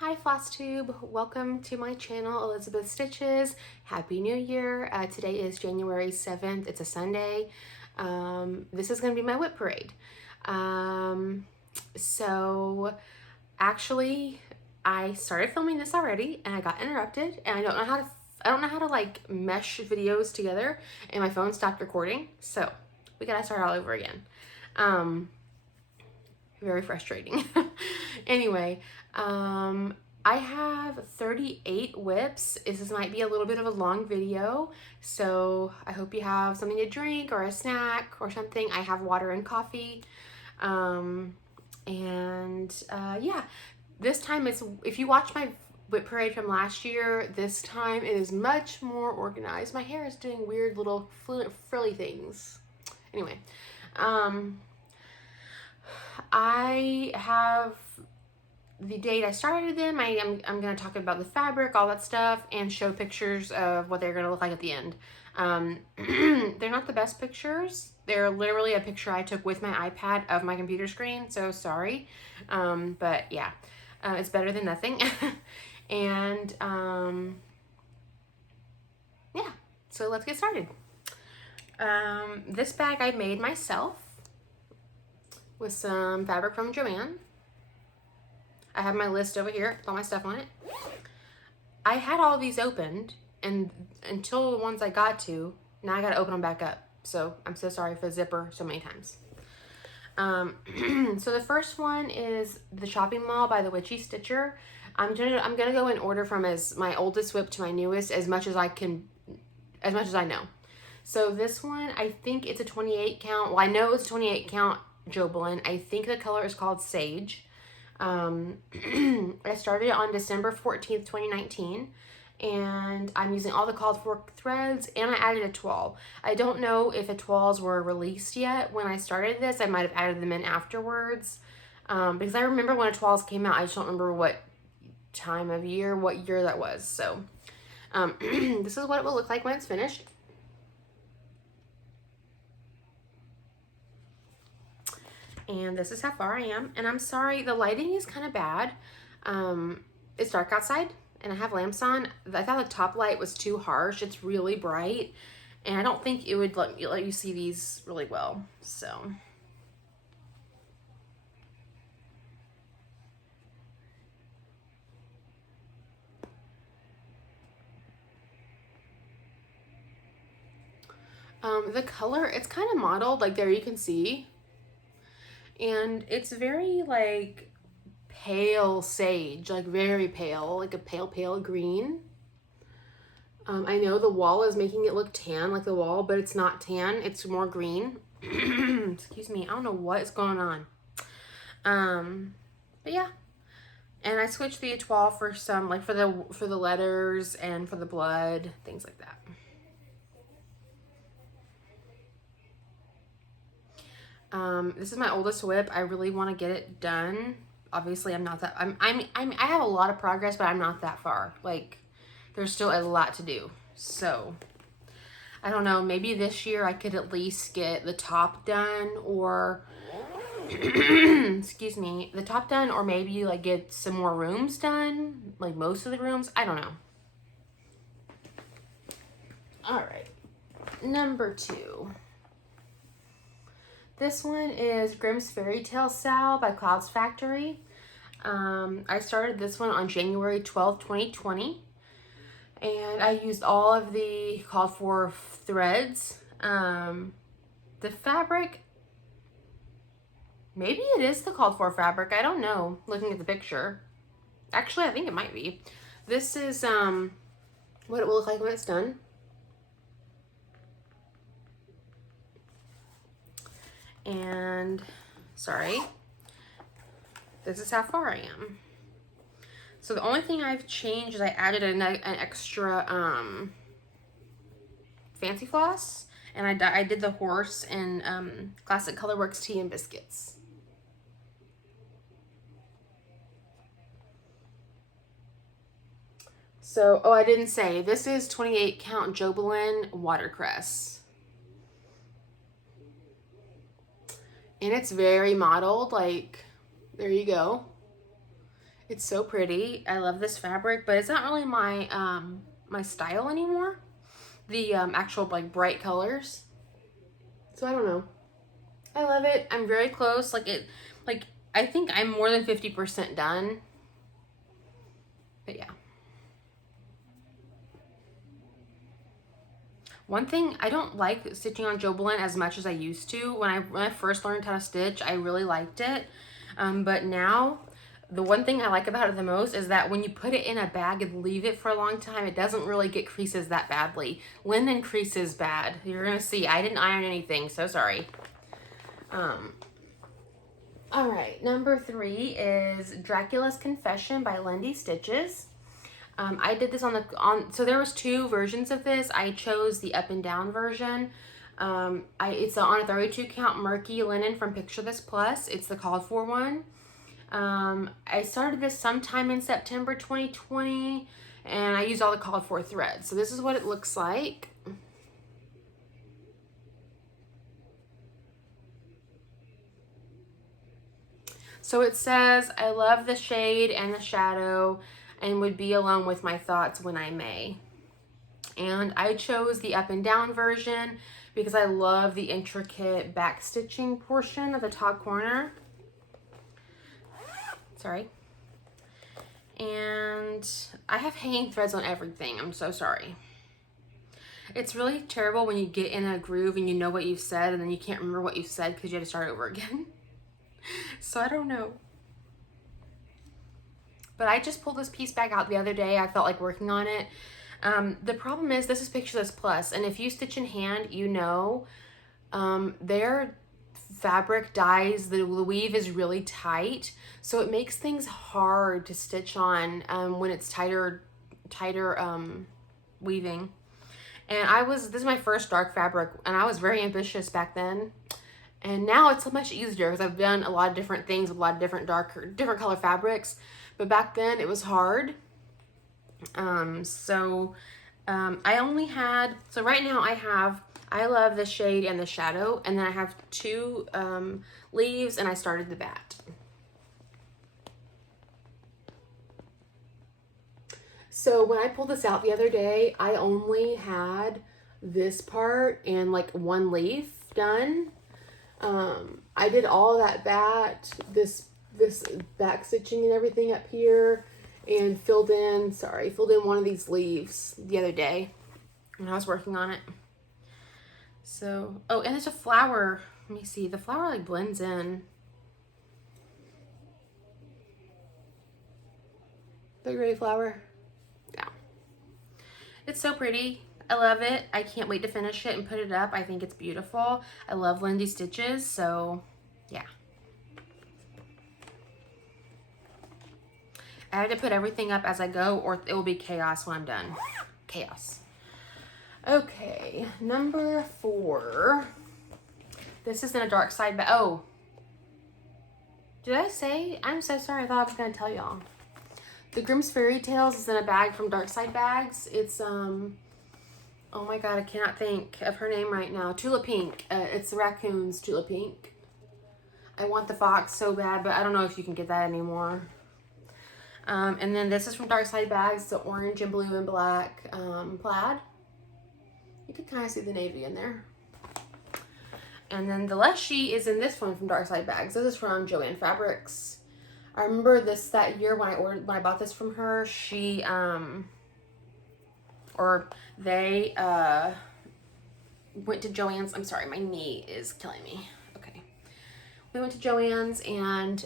Hi Flosstube, welcome to my channel, Elizabeth Stitches. Happy New Year. Today is January 7th, it's a Sunday. This is going to be my WIP parade. So actually I started filming this already and I got interrupted and I don't know how to like mesh videos together and my phone stopped recording. So we gotta start all over again. Very frustrating. Anyway, I have 38 WIPs. This might be a little bit of a long video, so I hope you have something to drink or a snack or something. I have water and coffee. Yeah, this time if you watch my WIP parade from last year, this time it is much more organized. My hair is doing weird little frilly things. Anyway, I have the date I started them. I'm going to talk about the fabric, all that stuff, and show pictures of what they're going to look like at the end. They're not the best pictures. They're literally a picture I took with my iPad of my computer screen, so sorry. But yeah, it's better than nothing. And yeah, so let's get started. This bag I made myself with some fabric from Joann. I have my list over here with all my stuff on it. I had all of these opened, and until the ones I got to, now I gotta open them back up. So I'm so sorry for the zipper so many times. So the first one is the Shopping Mall by the Witchy Stitcher. I'm gonna go in order from my oldest WIP to my newest, as much as I know. So this one, I think it's a 28 count. Well, I know it's 28 count Jobelan. I think the color is called Sage. I started it on December 14th, 2019, and I'm using all the called for threads, and I added a toile. I don't know if the toiles were released yet when I started this. I might have added them in afterwards, because I remember when the toiles came out. I just don't remember what time of year, what year that was. So, this is what it will look like when it's finished. And this is how far I am. And I'm sorry, the lighting is kind of bad. It's dark outside and I have lamps on. I thought the top light was too harsh. It's really bright. And I don't think it would let you see these really well. So. The color, it's kind of mottled, like there you can see. And it's very like pale sage, like very pale, like a pale green. I know the wall is making it look tan like the wall, but it's not tan, it's more green. Excuse me, I don't know what is going on. But yeah. And I switched the toile for some, like for the letters and for the blood, things like that. This is my oldest WIP. I really want to get it done. Obviously, I'm not that. I have a lot of progress, but I'm not that far. Like, there's still a lot to do. So, I don't know. Maybe this year I could at least get the top done, or excuse me, the top done, or maybe like get some more rooms done, like most of the rooms. I don't know. All right, number 2. This one is Grimm's Fairy Tale Sal by Clouds Factory. I started this one on January 12th, 2020. And I used all of the called for threads. The fabric, maybe it is the called for fabric. I don't know, looking at the picture. Actually, I think it might be. This is what it will look like when it's done. And sorry, this is how far I am. So the only thing I've changed is I added an extra fancy floss, and I did the horse in Classic Colorworks Tea and Biscuits. So, oh, I didn't say, this is 28 count Jobelan watercress. And it's very mottled, like, there you go. It's so pretty. I love this fabric, but it's not really my my style anymore. The actual like bright colors. So I don't know. I love it. I'm very close. Like I think I'm more than 50% done. But yeah. One thing, I don't like stitching on Jobelan as much as I used to. When I first learned how to stitch, I really liked it. But now, the one thing I like about it the most is that when you put it in a bag and leave it for a long time, it doesn't really get creases that badly. Linen creases bad. You're gonna see, I didn't iron anything, so sorry. All right, number 3 is Dracula's Confession by Lindy Stitches. I did this so there was 2 versions of this. I chose the up and down version. It's on a 32 count murky linen from Picture This Plus. It's the called for one. I started this sometime in September 2020 and I used all the called for threads. So this is what it looks like. So it says, I love the shade and the shadow and would be alone with my thoughts when I may. And I chose the up and down version because I love the intricate back stitching portion of the top corner. Sorry. And I have hanging threads on everything. I'm so sorry. It's really terrible when you get in a groove and you know what you've said and then you can't remember what you said because you had to start over again. So I don't know. But I just pulled this piece back out the other day. I felt like working on it. The problem is this is Picture This Plus, and if you stitch in hand, you know their fabric dyes, the weave is really tight, so it makes things hard to stitch on when it's tighter weaving. And this is my first dark fabric, and I was very ambitious back then. And now it's so much easier because I've done a lot of different things with a lot of different color fabrics. But back then it was hard. So right now I love the shade and the shadow. And then I have 2 leaves and I started the bat. So when I pulled this out the other day, I only had this part and like 1 leaf done. I did all that this back stitching and everything up here and filled in one of these leaves the other day when I was working on it. So, oh, and there's a flower. Let me see. The flower like blends in. The gray flower. Yeah. It's so pretty. I love it. I can't wait to finish it and put it up. I think it's beautiful. I love Lindy Stitches, so yeah. I have to put everything up as I go or it will be chaos when I'm done. Chaos. Okay, number 4. This is in a dark side bag. Oh. Did I say? I'm so sorry. I thought I was going to tell y'all. The Grimm's Fairy Tales is in a bag from Dark Side Bags. It's, oh my god, I cannot think of her name right now. Tula Pink. It's the raccoon's Tula Pink. I want the fox so bad, but I don't know if you can get that anymore. And then this is from Dark Side Bags, the orange and blue and black plaid. You can kind of see the navy in there. And then the Leshy is in this one from Dark Side Bags. This is from Joanne Fabrics. I remember that year when I bought this from her, they went to Joann's. I'm sorry, my knee is killing me. Okay. We went to Joann's and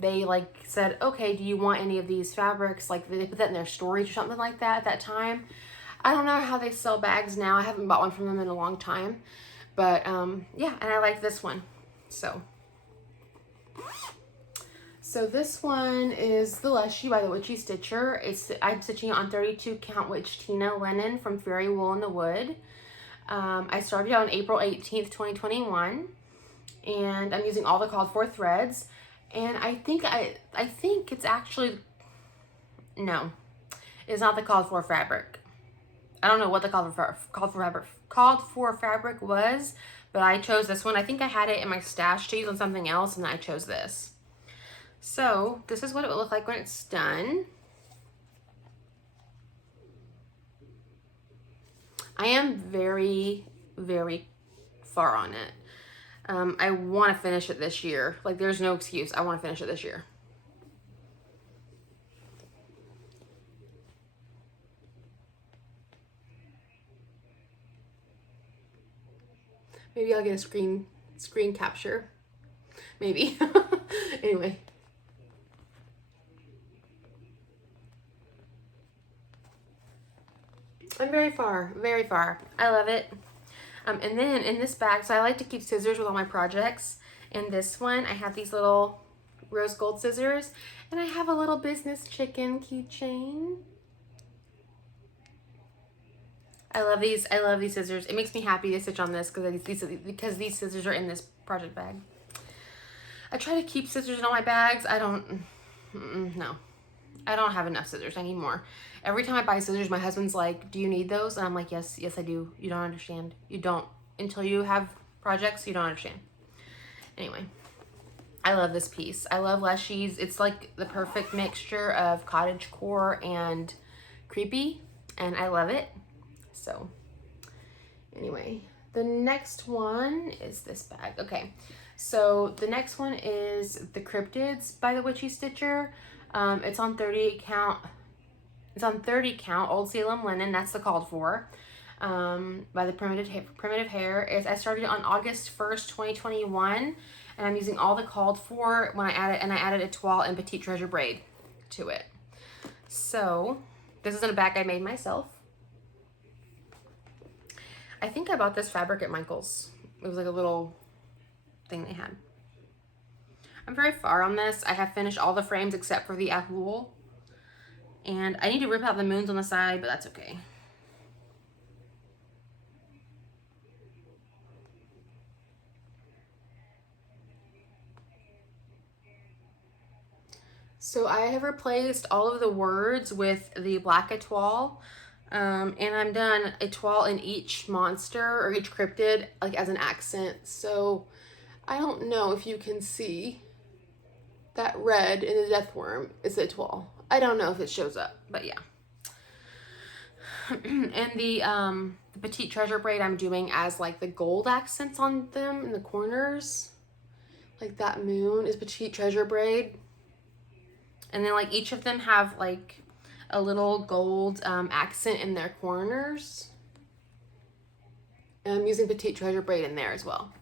they like said, okay, do you want any of these fabrics? Like they put that in their storage or something like that at that time. I don't know how they sell bags now. I haven't bought one from them in a long time. But yeah, and I like this one. So this one is the Leshy by the Witchy Stitcher. I'm stitching it on 32 count Witch Tina linen from Fairy Wool in the Wood. I started on April 18th, 2021, and I'm using all the called for threads. And I think it's actually, no, it's not the called for fabric. I don't know what the called for fabric was, but I chose this one. I think I had it in my stash to use on something else, and I chose this. So this is what it would look like when it's done. I am very, very far on it. I want to finish it this year. Like, there's no excuse. I want to finish it this year. Maybe I'll get a screen capture. Maybe. Anyway. I'm very far, very far. I love it. And then in this bag, so I like to keep scissors with all my projects. In this one, I have these little rose gold scissors, and I have a little business chicken keychain. I love these. I love these scissors. It makes me happy to stitch on this because these scissors are in this project bag. I try to keep scissors in all my bags. I don't. No, I don't have enough scissors anymore. Every time I buy scissors, my husband's like, "Do you need those?" And I'm like, "Yes, yes, I do." You don't understand. You don't until you have projects. You don't understand. Anyway, I love this piece. I love Leshy's. It's like the perfect mixture of cottagecore and creepy, and I love it. So anyway, the next one is this bag. Okay, so the next one is the Cryptids by the Witchy Stitcher. It's on 30 count. It's on 30 count Old Salem linen. That's the called for. By the Primitive Hair. I started on August 1st, 2021, and I'm using all the called for when I added a toile and petite treasure braid to it. So this is in a bag I made myself. I think I bought this fabric at Michael's. It was like a little thing they had. I'm very far on this. I have finished all the frames except for the Ahul. And I need to rip out the moons on the side, but that's okay. So I have replaced all of the words with the black toile. And I'm done a toile in each monster or each cryptid, like as an accent. So I don't know if you can see that red in the death worm is a toile. I don't know if it shows up, but yeah. And the petite treasure braid I'm doing as like the gold accents on them in the corners. Like that moon is petite treasure braid. And then like each of them have like a little gold accent in their corners. And I'm using petite treasure braid in there as well,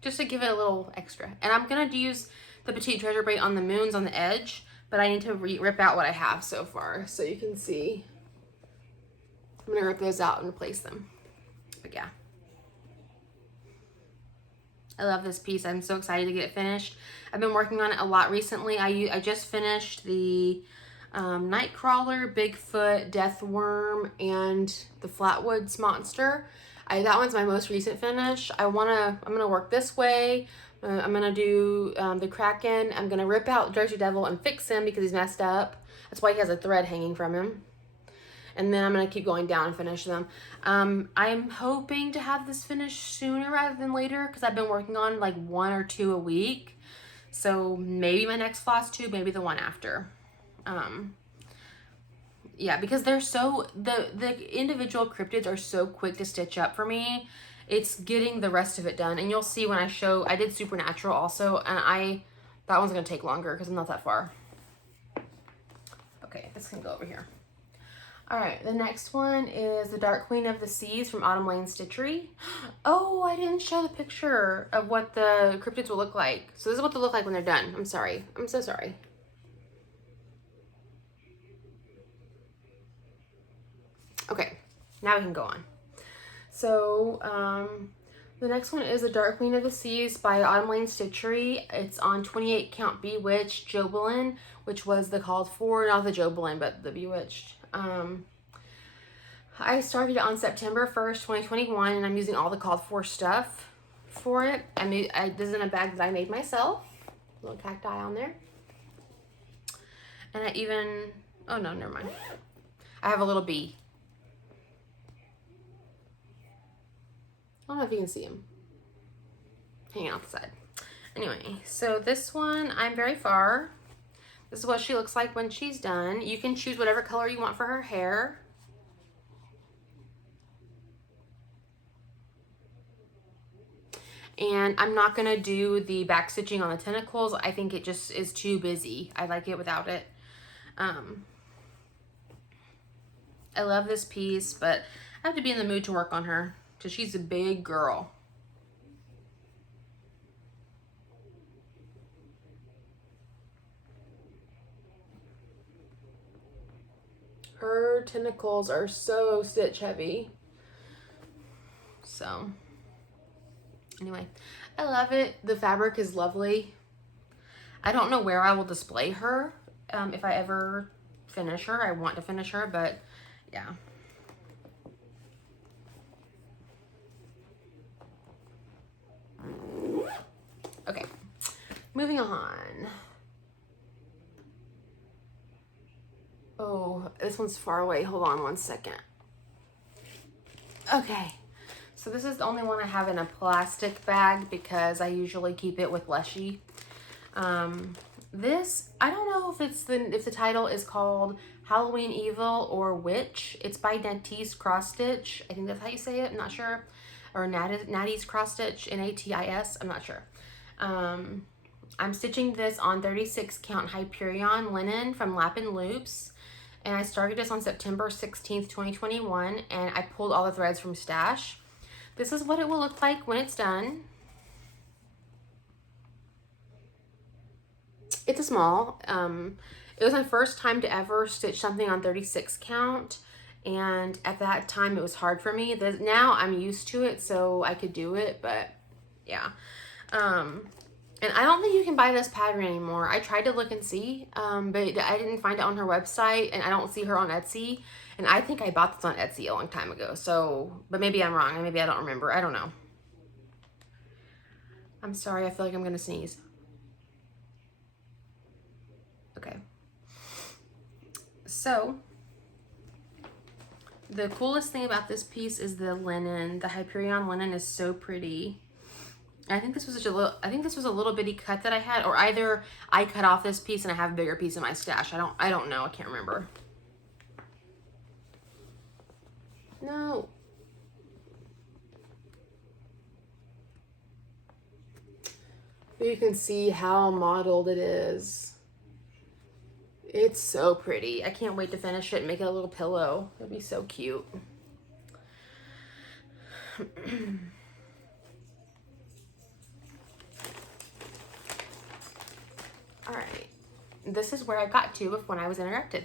just to give it a little extra. And I'm gonna use the petite treasure braid on the moons on the edge, but I need to rip out what I have so far so you can see. I'm gonna rip those out and replace them. But yeah, I love this piece. I'm so excited to get it finished. I've been working on it a lot recently. I just finished the Nightcrawler, Bigfoot, Deathworm, and the Flatwoods monster. That one's my most recent finish. I'm gonna work this way. I'm gonna do the Kraken. I'm gonna rip out Jersey Devil and fix him because he's messed up. That's why he has a thread hanging from him. And then I'm gonna keep going down and finish them. I'm hoping to have this finished sooner rather than later because I've been working on like 1 or 2 a week. So maybe my next Flosstube, maybe the one after. Yeah, because they're so, the individual cryptids are so quick to stitch up for me. It's getting the rest of it done. And you'll see when I did Supernatural also, and that one's gonna take longer because I'm not that far. Okay, this can go over here. All right, the next one is the Dark Queen of the Seas from Autumn Lane Stitchery. Oh, I didn't show the picture of what the cryptids will look like. So this is what they'll look like when they're done. I'm sorry. I'm so sorry. Okay, now we can go on. So, the next one is the Dark Queen of the Seas by Autumn Lane Stitchery. It's on 28 count Bewitched Jobelin, which was the called for, not the Jobelin, but the Bewitched. I started on September 1st, 2021, and I'm using all the called for stuff for it. This is in a bag that I made myself. Little cacti on there. And oh no, never mind. I have a little bee. I don't know if you can see him hanging off the side. Anyway, so this one, I'm very far. This is what she looks like when she's done. You can choose whatever color you want for her hair. And I'm not gonna do the back stitching on the tentacles. I think it just is too busy. I like it without it. I love this piece, but I have to be in the mood to work on her because she's a big girl. Her tentacles are so stitch heavy. So anyway, I love it. The fabric is lovely. I don't know where I will display her if I ever finish her. I want to finish her, but yeah. Okay, moving on. Oh, this one's far away. Hold on one second. Okay, so this is the only one I have in a plastic bag because I usually keep it with Leshy. This, I don't know if the title is called Halloween Evil or Witch. It's by Natty's Cross Stitch. I think that's how you say it. I'm not sure. Or Natty's Cross Stitch, Natis. I'm not sure. I'm stitching this on 36 count Hyperion linen from Lap and Loops. And I started this on September 16th, 2021. And I pulled all the threads from Stash. This is what it will look like when it's done. It's a small. It was my first time to ever stitch something on 36 count. And at that time, it was hard for me. Now I'm used to it, so I could do it. But yeah. And I don't think you can buy this pattern anymore. I tried to look and see, but I didn't find it on her website, and I don't see her on Etsy. And I think I bought this on Etsy a long time ago. So, but maybe I'm wrong. Maybe I don't remember. I don't know. I'm sorry. I feel like I'm going to sneeze. Okay. So, the coolest thing about this piece is the linen. The Hyperion linen is so pretty. I think this was a little bitty cut that I had, or either I cut off this piece and I have a bigger piece in my stash. I don't know. I can't remember. No. You can see how modeled it is. It's so pretty. I can't wait to finish it and make it a little pillow. It'll be so cute. All right, this is where I got to when I was interrupted.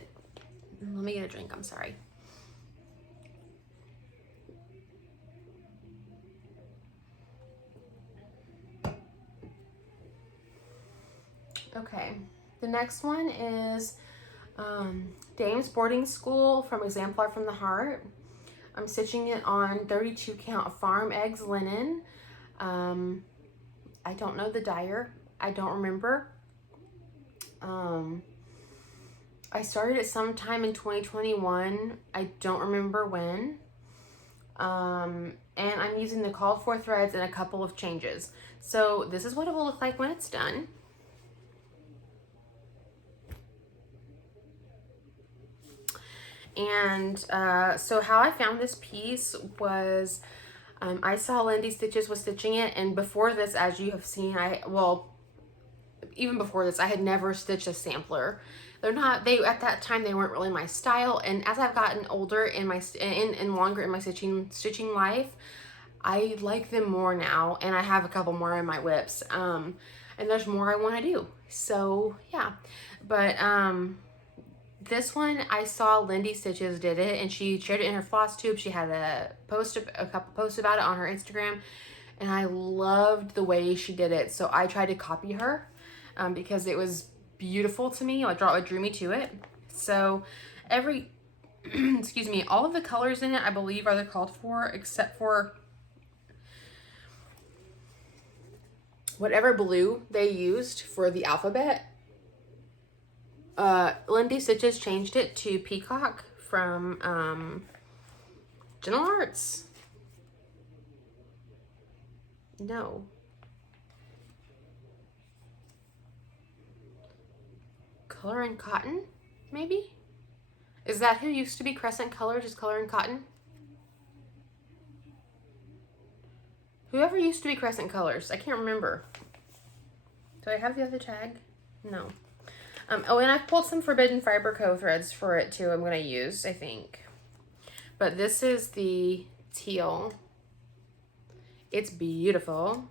Let me get a drink, I'm sorry. Okay, the next one is Dame's Boarding School from Exemplar from the Heart. I'm stitching it on 32 count Farm Eggs linen. I don't know the dyer. I don't remember. I started it sometime in 2021. I don't remember when. And I'm using the called for threads and a couple of changes. So this is what it will look like when it's done. And so how I found this piece was I saw Lindy Stitches was stitching it, and before this, as you have seen, even before this, I had never stitched a sampler. At that time they weren't really my style, and as I've gotten older and longer in my stitching life, I like them more now, and I have a couple more in my whips, and there's more I want to do. So yeah, but this one I saw Lindy Stitches did it, and she shared it in her Flosstube. She had a couple posts about it on her Instagram, and I loved the way she did it. So I tried to copy her because it was beautiful to me. It drew me to it. So excuse me, all of the colors in it I believe are the called for, except for whatever blue they used for the alphabet. Lindy Stitches changed it to Peacock from Gentle Arts. No. Color and Cotton, maybe? Is that who used to be Crescent Colors, is Color and Cotton? Whoever used to be Crescent Colors, I can't remember. Do I have the other tag? No. Oh, and I've pulled some Forbidden Fiber Co threads for it too. I'm gonna use, I think. But this is the teal. It's beautiful.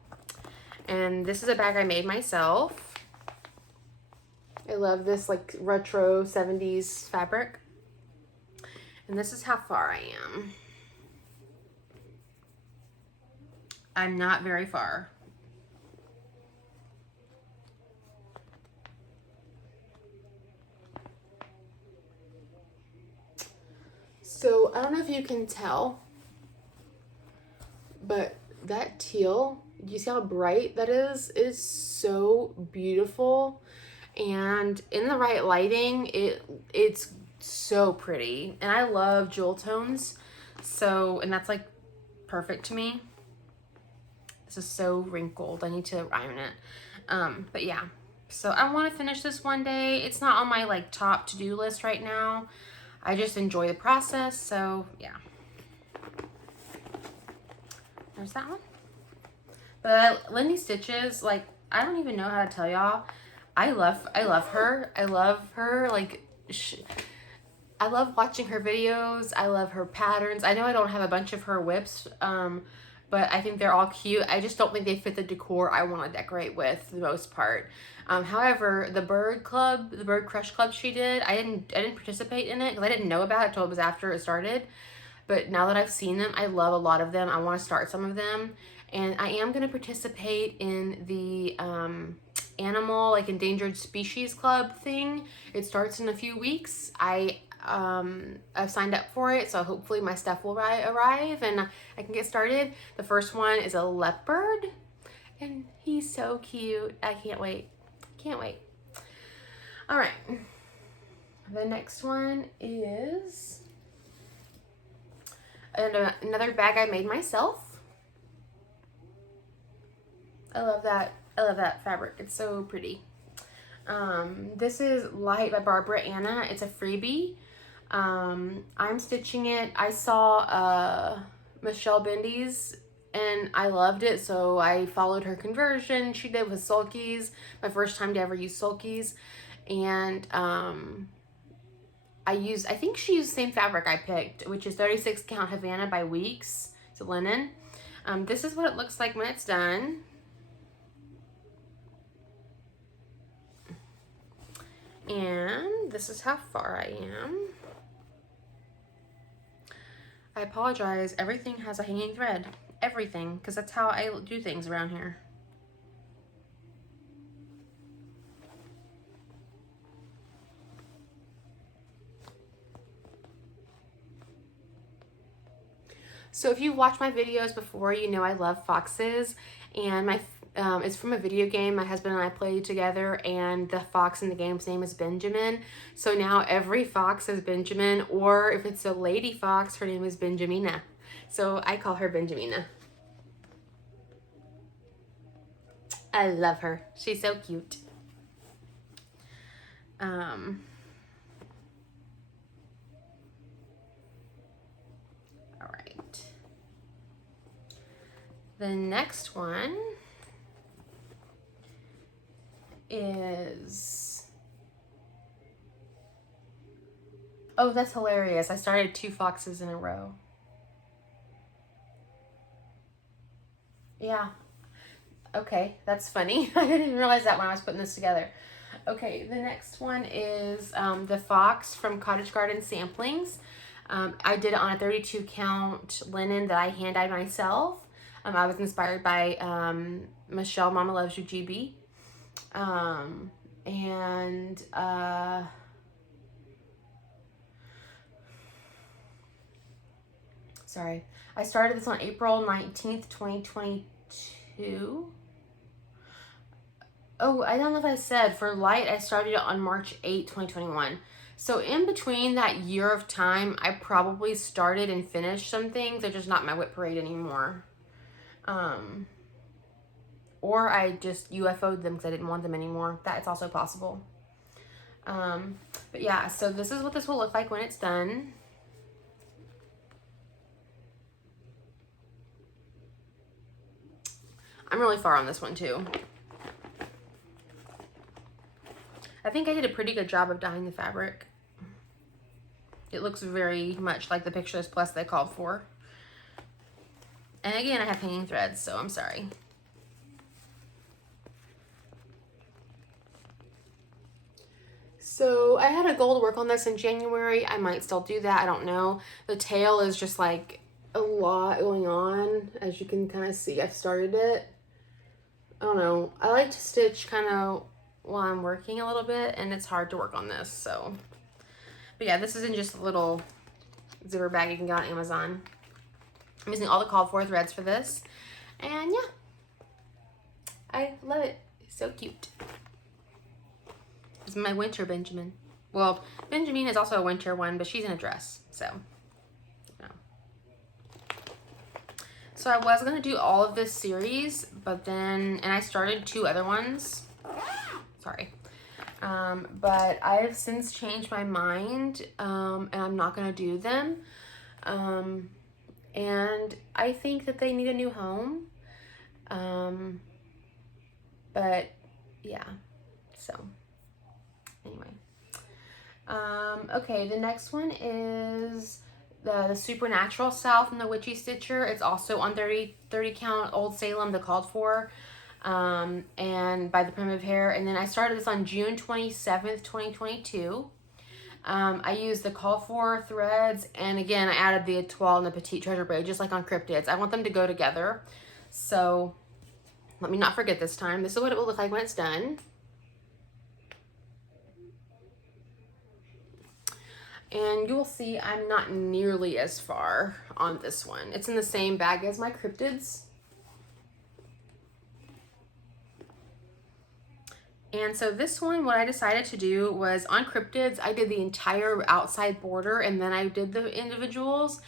And this is a bag I made myself. I love this like retro 70s fabric. And this is how far I am. I'm not very far. So I don't know if you can tell, but that teal, do you see how bright that is? It is so beautiful. And in the right lighting, it's so pretty. And I love jewel tones. So, and that's like perfect to me. This is so wrinkled. I need to iron it. But yeah. So I want to finish this one day. It's not on my like top to-do list right now. I just enjoy the process, so yeah. There's that one. But Lindy Stitches, like, I don't even know how to tell y'all. I love her. I love her. Like, I love watching her videos. I love her patterns. I know I don't have a bunch of her whips, but I think they're all cute. I just don't think they fit the decor I want to decorate with for the most part. However, the Bird Crush Club she did, I didn't participate in it because I didn't know about it until it was after it started. But now that I've seen them, I love a lot of them. I want to start some of them. And I am going to participate in the animal, like endangered species club thing. It starts in a few weeks. I've signed up for it, so hopefully my stuff will arrive and I can get started. The first one is a leopard, and he's so cute. I can't wait. Can't wait. All right. The next one is another bag I made myself. I love that. I love that fabric. It's so pretty. This is Light by Barbara Anna. It's a freebie. I'm stitching it. I saw Michelle Bendy's and I loved it, so I followed her conversion she did with sulkies. My first time to ever use sulkies. And I think she used the same fabric I picked, which is 36 count Havana by Weeks. It's a linen. This is what it looks like when it's done. And this is how far I am. I apologize, everything has a hanging thread. Everything, because that's how I do things around here. So if you watched my videos before, you know I love foxes, and it's from a video game my husband and I played together, and the fox in the game's name is Benjamin. So now every fox is Benjamin, or if it's a lady fox, her name is Benjamina. So I call her Benjamina. I love her. She's so cute. All right. The next one is, oh, that's hilarious. I started 2 foxes in a row. Yeah. Okay, that's funny. I didn't realize that when I was putting this together. Okay, the next one is the fox from Cottage Garden Samplings. I did it on a 32 count linen that I hand-dyed myself. I was inspired by Michelle Mama Loves You GB. Sorry, I started this on April 19th, 2022. Oh, I don't know if I said, for light, I started it on March 8, 2021. So in between that year of time, I probably started and finished some things. They're just not my WIP Parade anymore. Or I just UFO'd them because I didn't want them anymore. That's also possible. But yeah, so this is what this will look like when it's done. I'm really far on this one too. I think I did a pretty good job of dyeing the fabric. It looks very much like the Pictures Plus they called for. And again, I have hanging threads, so I'm sorry. So I had a goal to work on this in January. I might still do that. I don't know. The tail is just like a lot going on. As you can kind of see, I've started it. I don't know. I like to stitch kind of while I'm working a little bit, and it's hard to work on this. So, but yeah, this is in just a little zipper bag you can get on Amazon. I'm using all the called for threads for this. And yeah, I love it. It's so cute. It's my winter Benjamin. Well, Benjamin is also a winter one, but she's in a dress, so. No. So I was gonna do all of this series, but then, and I started 2 other ones. Sorry. But I have since changed my mind, and I'm not gonna do them. And I think that they need a new home. But yeah, so anyway. Okay, the next one is the Supernatural style from the Witchy Stitcher. It's also on 30 count Old Salem, the called for, and by the Primitive Hair. And then I started this on June 27th, 2022. I used the call for threads, and again, I added the Etoile and the Petite Treasure Braid, just like on Cryptids. I want them to go together. So let me not forget this time. This is what it will look like when it's done. And you'll see I'm not nearly as far on this one. It's in the same bag as my Cryptids. And so this one, what I decided to do was on Cryptids, I did the entire outside border and then I did the individuals.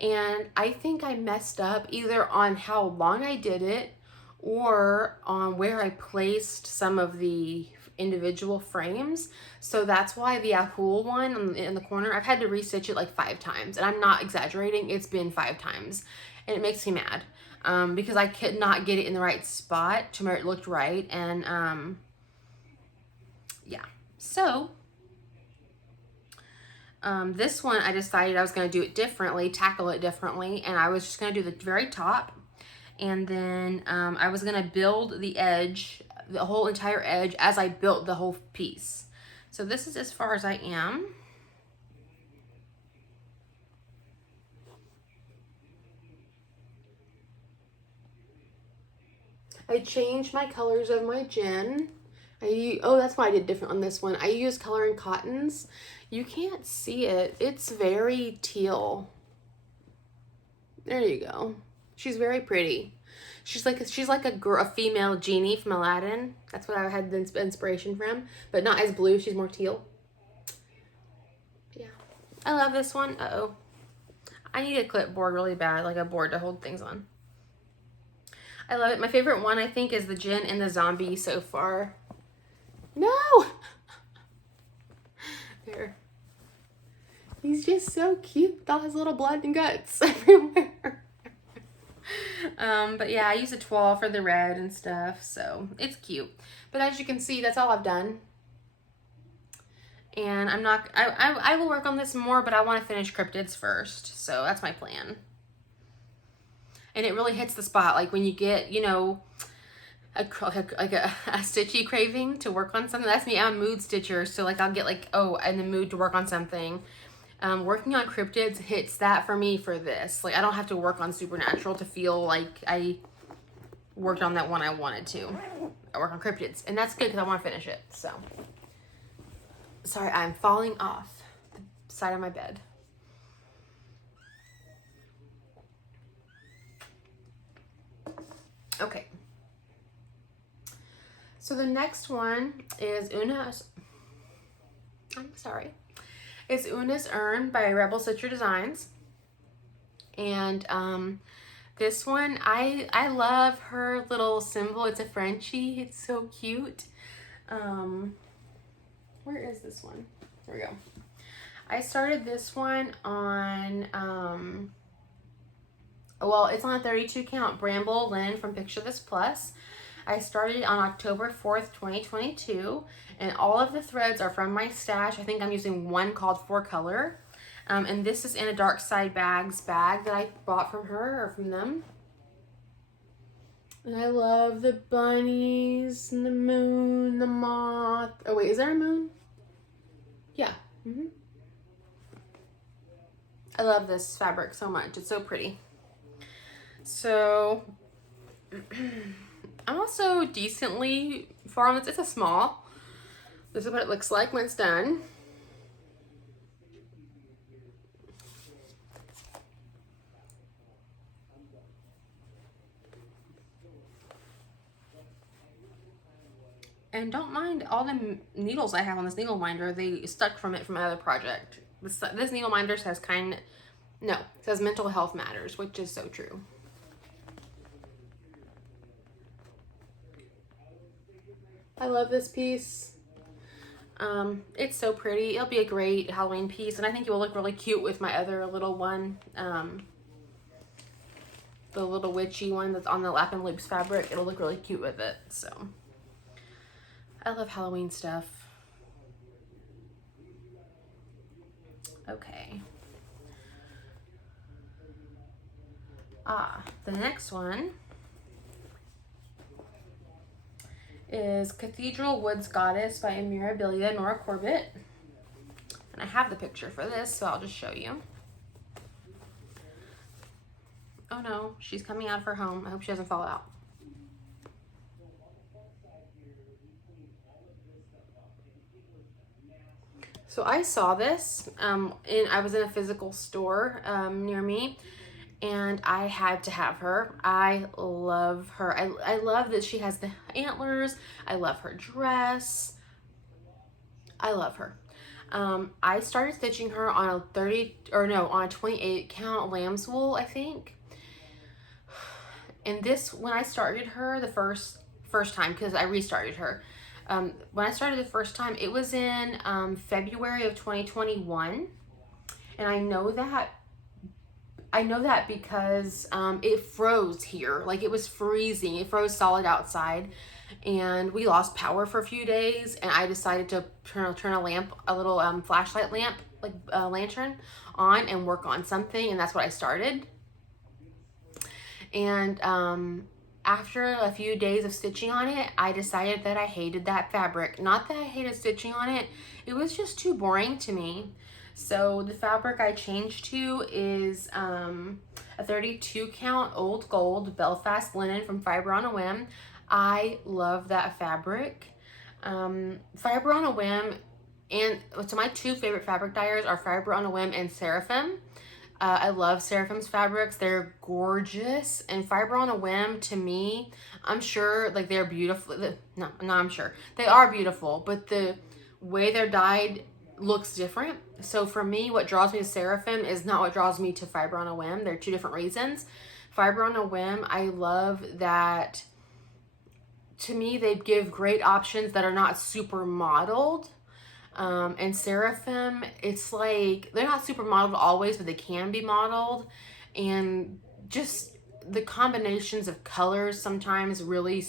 And I think I messed up either on how long I did it or on where I placed some of the individual frames. So that's why the Ahul one in the corner, I've had to restitch it like 5 times. And I'm not exaggerating, it's been 5 times. And it makes me mad because I could not get it in the right spot to where it looked right. And yeah, so this one I decided I was going to do it differently, tackle it differently, and I was just going to do the very top, and then I was going to build the edge, the whole entire edge, as I built the whole piece. So this is as far as I am. I changed my colors of my gin. Oh, that's why I did different on this one. I used Coloring Cottons. You can't see it. It's very teal. There you go. She's very pretty. She's like a female genie from Aladdin. That's what I had the inspiration from, but not as blue. She's more teal. Yeah, I love this one. Uh-oh. I need a clipboard really bad, like a board to hold things on. I love it. My favorite one, I think, is the gin and the zombie so far. No! There. He's just so cute with all his little blood and guts everywhere. But yeah, I use a toile for the red and stuff, so it's cute. But as you can see, that's all I've done. And I will work on this more, but I want to finish Cryptids first. So that's my plan. And it really hits the spot. Like when you get, you know, a stitchy craving to work on something. That's me. I'm a mood stitcher. So like I'll get like, oh, in the mood to work on something. Working on Cryptids hits that for me for this. Like I don't have to work on Supernatural to feel like I worked on that one I wanted to. I work on Cryptids. And that's good because I want to finish it. So, sorry, I'm falling off the side of my bed. Okay. So the next one is It's Una's Urn by Rebel Stitcher Designs. And this one, I love her little symbol. It's a Frenchie. It's so cute. Where where is this one? There we go. I started this one on, well, it's on a 32 count Bramble linen from Picture This Plus. I started on October 4th, 2022, and all of the threads are from my stash. I think I'm using one called 4Color. And this is in a Dark Side Bags bag that I bought from her or from them. And I love the bunnies and the moon, the moth. Oh wait, is there a moon? Yeah. I love this fabric so much. It's so pretty. So I'm also decently far on this. It's a small. This is what it looks like when it's done. And don't mind all the needles I have on this needle minder. They stuck from it from my other project. This needle minder says says mental health matters, which is so true. I love this piece. It's so pretty. It'll be a great Halloween piece, and I think it will look really cute with my other little one, the little witchy one that's on the Lap and Loops fabric. It'll look really cute with it. So I love Halloween stuff. Okay. The next one is Cathedral Woods Goddess by Mirabilia Nora Corbett. And I have the picture for this, so I'll just show you. Oh no, she's coming out of her home. I hope she doesn't fall out. So I saw this, I was in a physical store near me, and I had to have her. I love her. I love that she has the antlers. I love her dress. I love her. I started stitching her on on a 28 count lamb's wool, I think. And this, when I started her the first time, because I restarted her, when I started the first time, it was in February of 2021, and I know that because it froze here. Like, it was freezing. It froze solid outside, and we lost power for a few days, and I decided to turn a little flashlight lamp, like a lantern, on and work on something, and that's what I started. And after a few days of stitching on it, I decided that I hated that fabric. Not that I hated stitching on it, it was just too boring to me. So the fabric I changed to is a 32 count old gold Belfast linen from Fiber on a Whim. I love that fabric. Fiber on a Whim, and so my two favorite fabric dyers are Fiber on a Whim and Seraphim. I love Seraphim's fabrics. They're gorgeous. And Fiber on a Whim, to me, I'm sure, like, they're beautiful. I'm sure. They are beautiful, but the way they're dyed looks different. So for me, what draws me to Seraphim is not what draws me to Fiber on a Whim. They're two different reasons. Fiber on a Whim, I love that, to me, they give great options that are not super modeled. And Seraphim, it's like, they're not super modeled always, but they can be modeled. And just the combinations of colors sometimes really,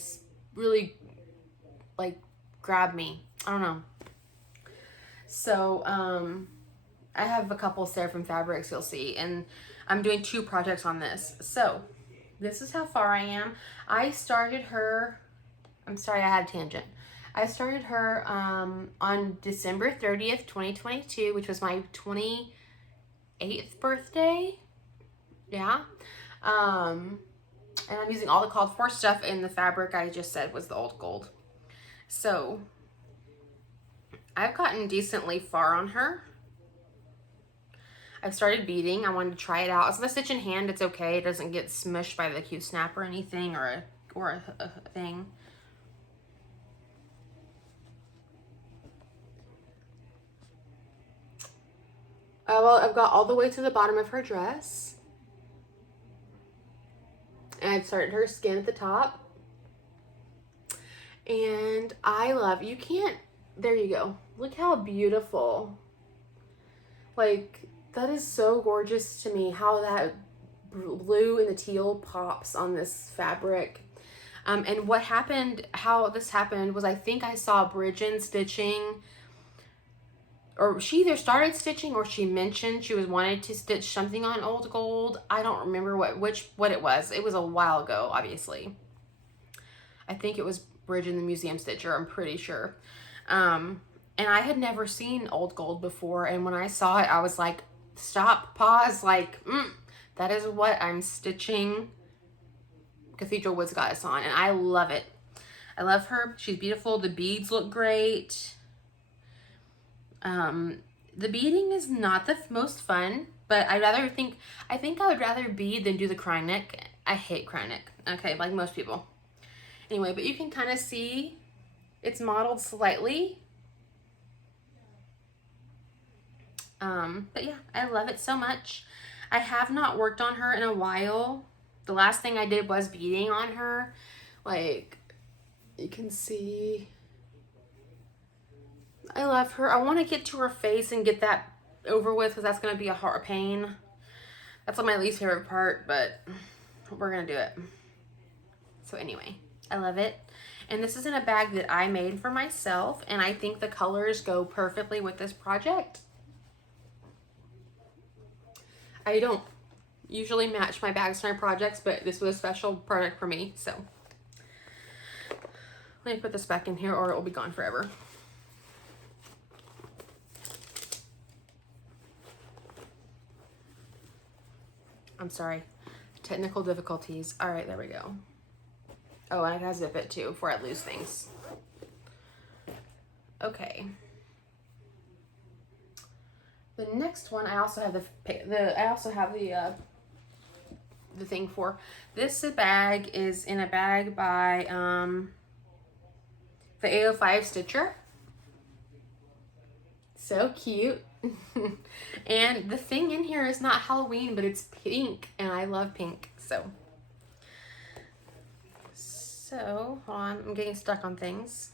like, grab me. I don't know. So, I have a couple Seraphim fabrics, you'll see, and I'm doing 2 projects on this. So, this is how far I am. I started her, I'm sorry, I had a tangent. I started her on December 30th, 2022, which was my 28th birthday. Yeah. And I'm using all the called for stuff, and the fabric I just said was the old gold. So I've gotten decently far on her. I've started beading. I wanted to try it out. So the stitch in hand, it's okay. It doesn't get smushed by the Q snap or anything, or a thing. Well, I've got all the way to the bottom of her dress. And I've started her skin at the top. And I love, you can't there you go. Look how beautiful. Like, that is so gorgeous to me, how that blue and the teal pops on this fabric. And what happened, how this happened was I think I saw Bridget stitching, or she either started stitching or she mentioned she was wanting to stitch something on old gold. I don't remember what it was. It was a while ago, obviously. I think it was Bridget the Museum Stitcher, I'm pretty sure. And I had never seen old gold before, and when I saw it, I was like, stop, pause, like, that is what I'm stitching Cathedral Woods Goddess on, and I love it. I love her. She's beautiful. The beads look great. The beading is not the most fun, but I think I would rather bead than do the crown neck. I hate crown neck, okay, like most people. Anyway, but you can kind of see it's modeled slightly. But yeah, I love it so much. I have not worked on her in a while. The last thing I did was beading on her. Like, you can see, I love her. I want to get to her face and get that over with, because that's going to be a pain. That's like my least favorite part, but we're going to do it. So anyway, I love it. And this is in a bag that I made for myself, and I think the colors go perfectly with this project. I don't usually match my bags to my projects, but this was a special project for me, so. Let me put this back in here or it will be gone forever. I'm sorry. Technical difficulties. All right, there we go. Oh, and I gotta zip it too before I lose things. Okay. The next one, I also have the thing for. This bag is in a bag by the 805 Stitcher. So cute. And the thing in here is not Halloween, but it's pink, and I love pink. So hold on, I'm getting stuck on things.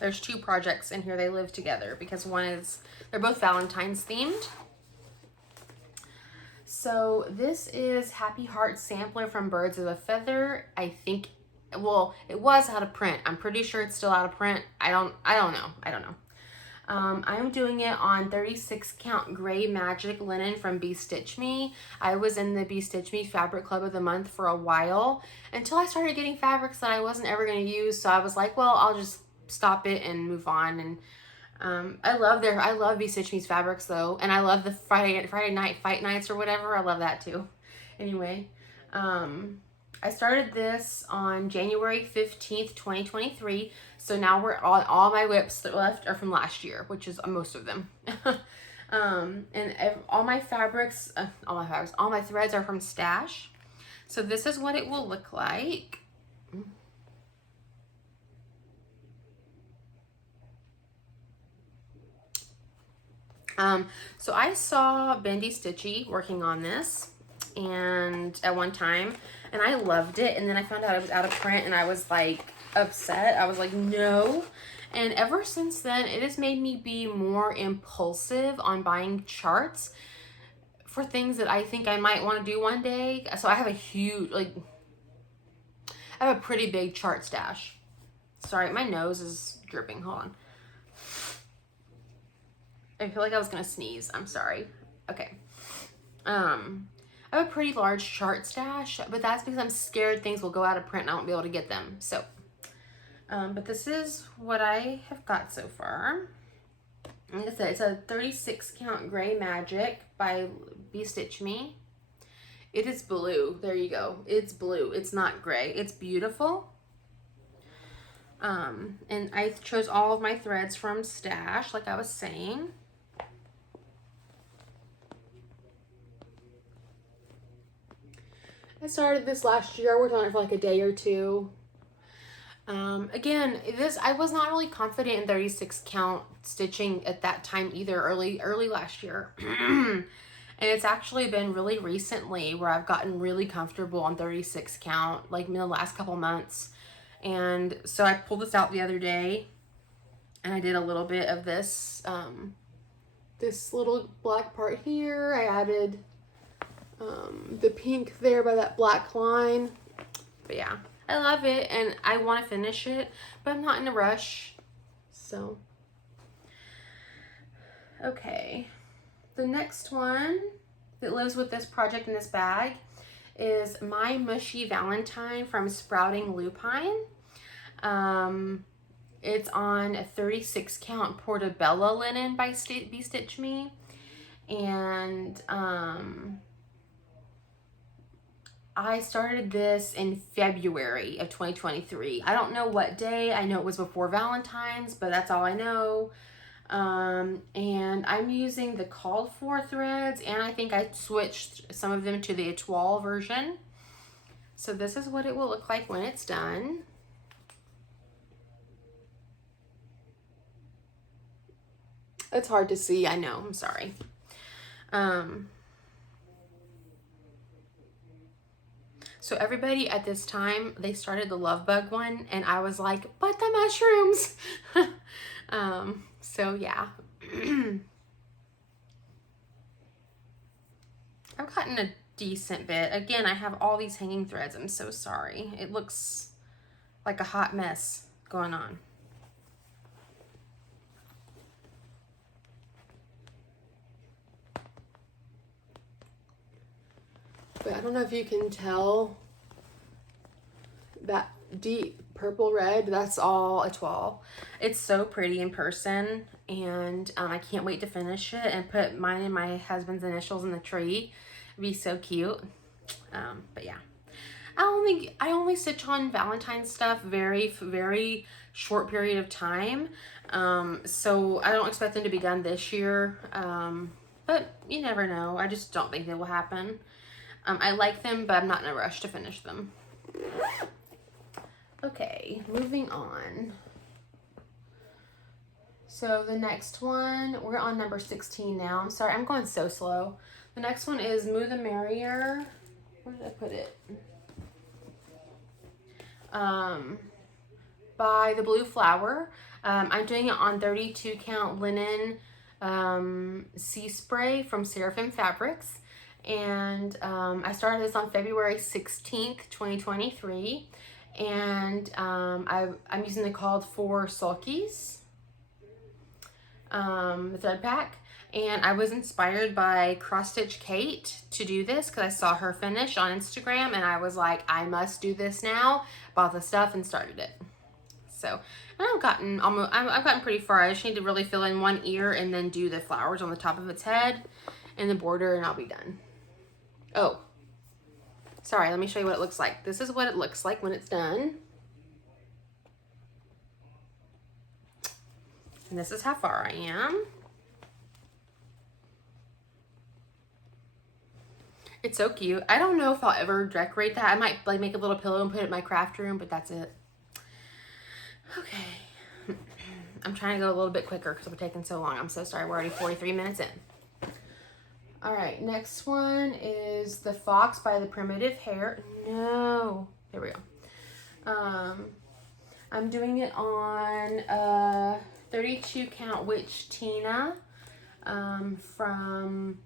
There's two projects in here. They live together because they're both Valentine's themed. So this is Happy Heart Sampler from Birds of a Feather. I think, well, it was out of print. I'm pretty sure it's still out of print. I don't know. I'm doing it on 36 count gray magic linen from Be Stitch Me. I was in the Be Stitch Me Fabric Club of the Month for a while until I started getting fabrics that I wasn't ever going to use. So I was like, well, I'll just stop it and move on. And I love Be Stitch Me's fabrics though, and I love the Friday night fight nights or whatever. I love that too. Anyway, I started this on January 15th, 2023. So now all my whips that left are from last year, which is most of them. And all my threads are from Stash. So this is what it will look like. So I saw Bendy Stitchy working on this and at one time, and I loved it. And then I found out it was out of print and I was like upset. I was like, no. And ever since then, it has made me be more impulsive on buying charts for things that I think I might want to do one day. So I have I have a pretty big chart stash. Sorry, my nose is dripping. Hold on. I feel like I was gonna sneeze. I'm sorry. Okay. I have a pretty large chart stash, but that's because I'm scared things will go out of print and I won't be able to get them. So, but this is what I have got so far. Like I said, it's a 36 count gray magic by Be Stitch Me. It is blue. There you go. It's blue. It's not gray. It's beautiful. And I chose all of my threads from Stash, like I was saying. I started this last year. I worked on it for like a day or two. Again, I was not really confident in 36 count stitching at that time either, early last year. And it's actually been really recently where I've gotten really comfortable on 36 count, like in the last couple months. And so I pulled this out the other day and I did a little bit of this, this little black part here. I added the pink there by that black line. But yeah, I love it and I want to finish it, but I'm not in a rush. So, okay. The next one that lives with this project in this bag is My Mushy Valentine from Sprouting Lupine. It's on a 36 count Portobello linen by Be Stitch Me. And I started this in February of 2023. I don't know what day. I know it was before Valentine's, but that's all I know. And I'm using the called for threads, and I think I switched some of them to the étoile version. So this is what it will look like when it's done. It's hard to see, I know, I'm sorry. So everybody at this time, they started the love bug one, and I was like, but the mushrooms. So yeah. I've gotten a decent bit. Again, I have all these hanging threads. I'm so sorry. It looks like a hot mess going on. But I don't know if you can tell that deep purple red, that's all étoile. It's so pretty in person, and I can't wait to finish it and put mine and my husband's initials in the tree. It'd be so cute. But yeah, I only stitch on Valentine's stuff very short period of time. So I don't expect them to be done this year. But you never know. I just don't think it will happen. I like them, but I'm not in a rush to finish them. Okay, moving on. So the next one, we're on number 16 now. I'm sorry, I'm going so slow. The next one is Moo the Merrier. Where did I put it? By the Blue Flower. I'm doing it on 32 count linen sea spray from Seraphim Fabrics. And I started this on February 16th, 2023. And I'm using the called for sulkies, the thread pack. And I was inspired by Cross Stitch Kate to do this because I saw her finish on Instagram and I was like, I must do this now. Bought the stuff and started it. So, and I've gotten pretty far. I just need to really fill in one ear and then do the flowers on the top of its head and the border, and I'll be done. Oh, sorry, let me show you what it looks like. This is what it looks like when it's done. And this is how far I am. It's so cute. I don't know if I'll ever decorate that. I might like make a little pillow and put it in my craft room, but that's it. Okay. I'm trying to go a little bit quicker because we're taking so long. I'm so sorry. We're already 43 minutes in. All right, next one is The Fox by the Primitive Hare. No, there we go. I'm doing it on 32 count Witch Tina from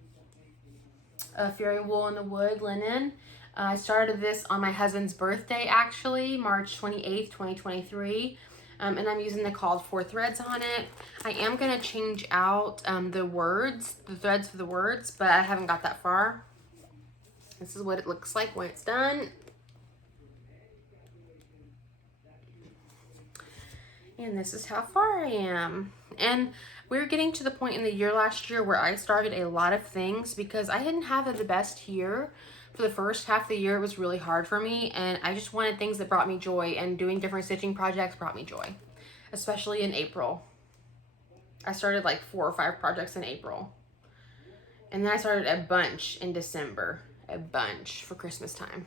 Fairy Wool in the Wood linen. I started this on my husband's birthday, actually, March 28th, 2023. And I'm using the called for threads on it. I am going to change out the threads for the words, but I haven't got that far. This is what it looks like when it's done. And this is how far I am. And we're getting to the point in the year last year where I started a lot of things because I didn't have the best year. For the first half of the year, it was really hard for me, and I just wanted things that brought me joy, and doing different stitching projects brought me joy, especially in April. I started like 4 or 5 projects in April, and then I started a bunch in December, a bunch for Christmas time.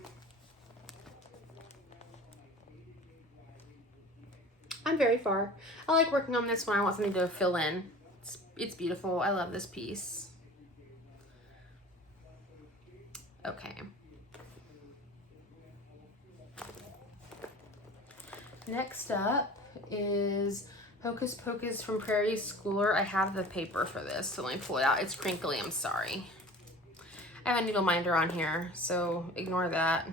I'm very far. I like working on this when I want something to fill in. It's beautiful. I love this piece. Okay. Next up is Hocus Pocus from Prairie Schooler. I have the paper for this, so let me pull it out. It's crinkly, I'm sorry. I have a needle minder on here, so ignore that.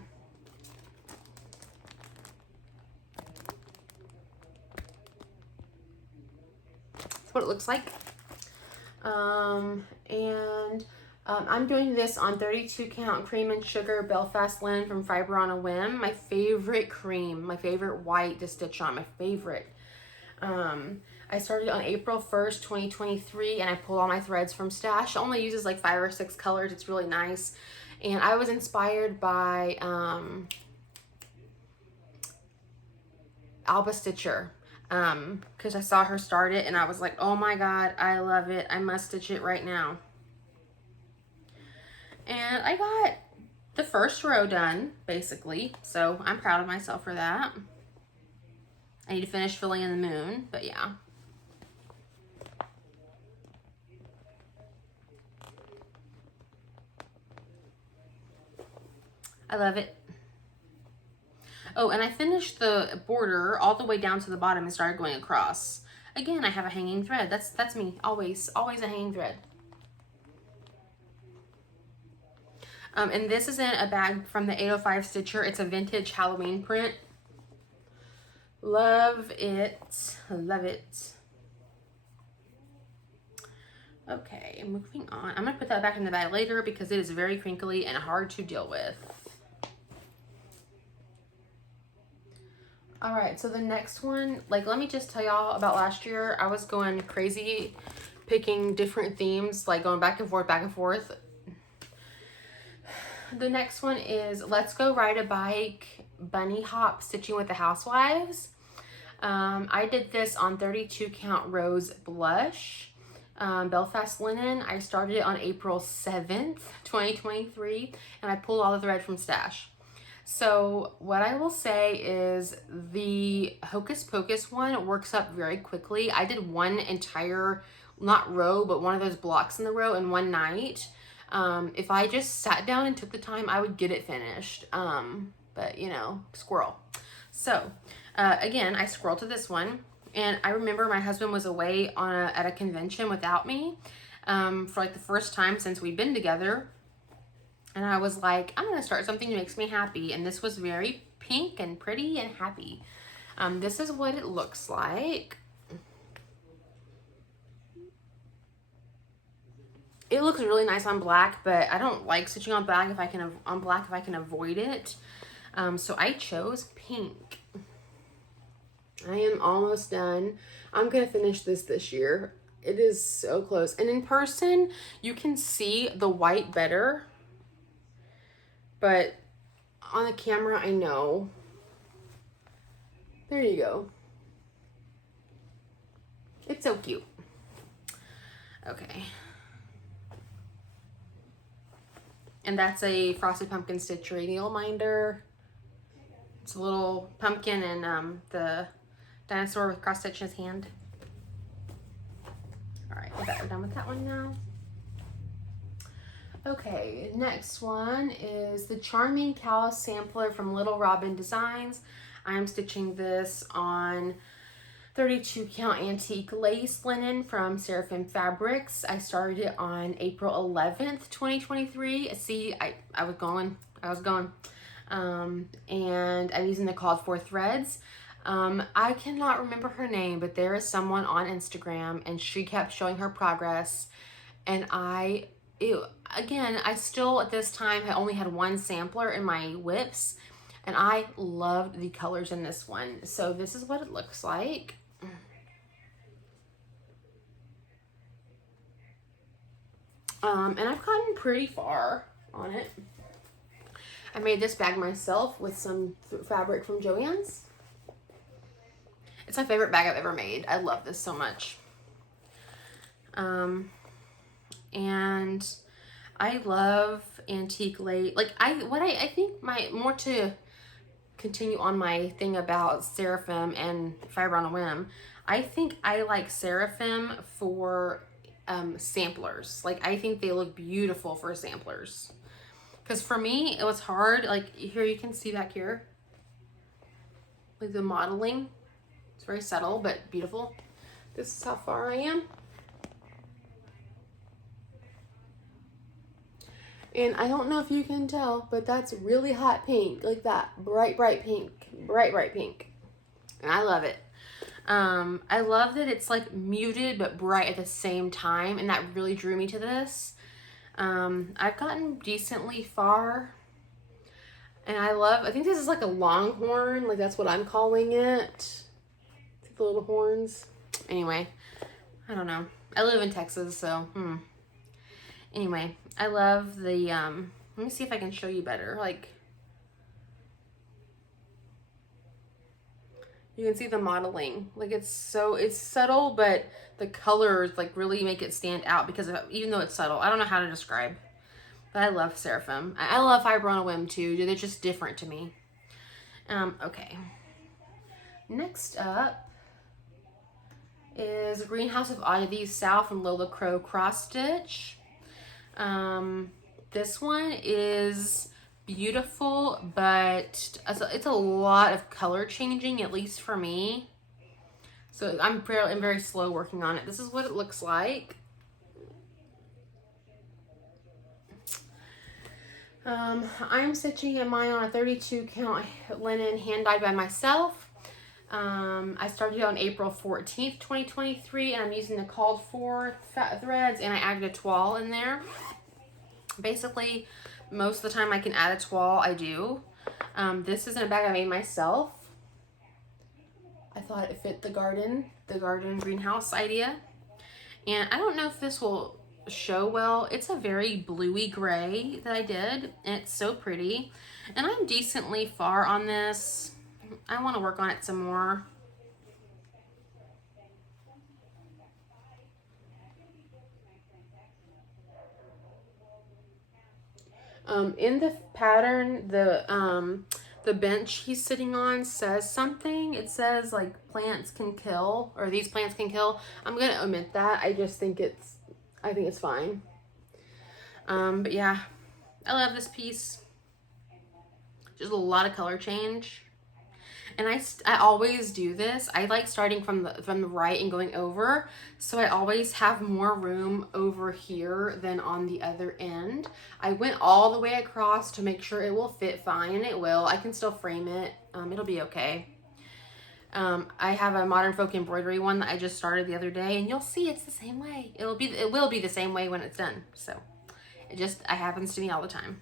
That's what it looks like. I'm doing this on 32 count cream and sugar Belfast linen from Fiber on a Whim. My favorite cream, my favorite white to stitch on, my favorite. I started on April 1st, 2023, and I pulled all my threads from Stash. It only uses like 5 or 6 colors. It's really nice. And I was inspired by Alba Stitcher, because I saw her start it and I was like, oh my god, I love it. I must stitch it right now. And I got the first row done, basically, so I'm proud of myself for that. I need to finish filling in the moon, but yeah. I love it. Oh, and I finished the border all the way down to the bottom and started going across. Again, I have a hanging thread. That's me, always a hanging thread. And this is in a bag from the 805 Stitcher. It's a vintage Halloween print. Love it. Love it. Okay, moving on. I'm going to put that back in the bag later because it is very crinkly and hard to deal with. All right, so the next one, like, let me just tell y'all about last year. I was going crazy picking different themes, like going back and forth, back and forth. The next one is Let's Go Ride a Bike Bunny Hop Stitching with the Housewives. I did this on 32 count rose blush, Belfast linen. I started it on April 7th, 2023, and I pulled all the thread from Stash. So what I will say is the Hocus Pocus one works up very quickly. I did one entire, not row, but one of those blocks in the row in one night. If I just sat down and took the time, I would get it finished. But you know, squirrel. So, again, I scrolled to this one, and I remember my husband was away at a convention without me, for like the first time since we've been together. And I was like, I'm gonna start something that makes me happy. And this was very pink and pretty and happy. This is what it looks like. It looks really nice on black, but I don't like stitching on black if I can avoid it. So I chose pink. I am almost done. I'm gonna finish this year. It is so close. And in person, you can see the white better. But on the camera, I know. There you go. It's so cute. Okay. And that's a Frosted Pumpkin Stitchery needle minder. It's a little pumpkin and the dinosaur with cross stitch in his hand. All right, I bet we're done with that one now. Okay, next one is the Charming Cow Sampler from Little Robin Designs. I'm stitching this on 32 count antique lace linen from Seraphim Fabrics. I started it on April 11th, 2023. See, I was going. And I'm using the called for threads. I cannot remember her name, but there is someone on Instagram and she kept showing her progress, and again, I still at this time I only had one sampler in my WIPs, and I loved the colors in this one. So this is what it looks like. And I've gotten pretty far on it. I made this bag myself with some fabric from Joann's. It's my favorite bag I've ever made. I love this so much. And I love antique lace. Like I think more to continue on my thing about Seraphim and Fiber on a Whim, I think I like Seraphim for samplers. Like I think they look beautiful for samplers. Because for me, it was hard. Like here, you can see back here. like the modeling. It's very subtle, but beautiful. This is how far I am. And I don't know if you can tell, but that's really hot pink, like that. Bright, bright pink. Bright, bright pink. And I love it. I love that it's like muted but bright at the same time, and that really drew me to this. I've gotten decently far, and I think this is like a longhorn, like that's what I'm calling it. See the little horns? Anyway, I don't know. I live in Texas, so, Anyway, I love the, let me see if I can show you better. Like, you can see the modeling. Like, it's subtle, but the colors, like, really make it stand out because even though it's subtle. I don't know how to describe. But I love Seraphim. I love Fiber on a Whim, too. They're just different to me. Okay. Next up is Greenhouse of Oddities South and Lola Crow Cross Stitch. This one is beautiful, but it's a lot of color changing, at least for me. So I'm very slow working on it. This is what it looks like. I'm stitching mine on a 32 count linen hand dyed by myself. I started on April 14th, 2023, and I'm using the called for threads, and I added a toile in there. Basically, most of the time I can add a toile, I do. This is in a bag I made myself. I thought it fit the garden greenhouse idea. And I don't know if this will show well. It's a very bluey gray that I did, and it's so pretty. And I'm decently far on this. I want to work on it some more. In the pattern, the bench he's sitting on says something. It says like plants can kill, or these plants can kill. I'm gonna omit that. I think it's fine. But yeah, I love this piece. Just a lot of color change. And I always do this. I like starting from the right and going over, so I always have more room over here than on the other end. I went all the way across to make sure it will fit fine, and it will. I can still frame it. It'll be okay. I have a Modern Folk embroidery one that I just started the other day, and you'll see it's the same way. It will be the same way when it's done. So it happens to me all the time.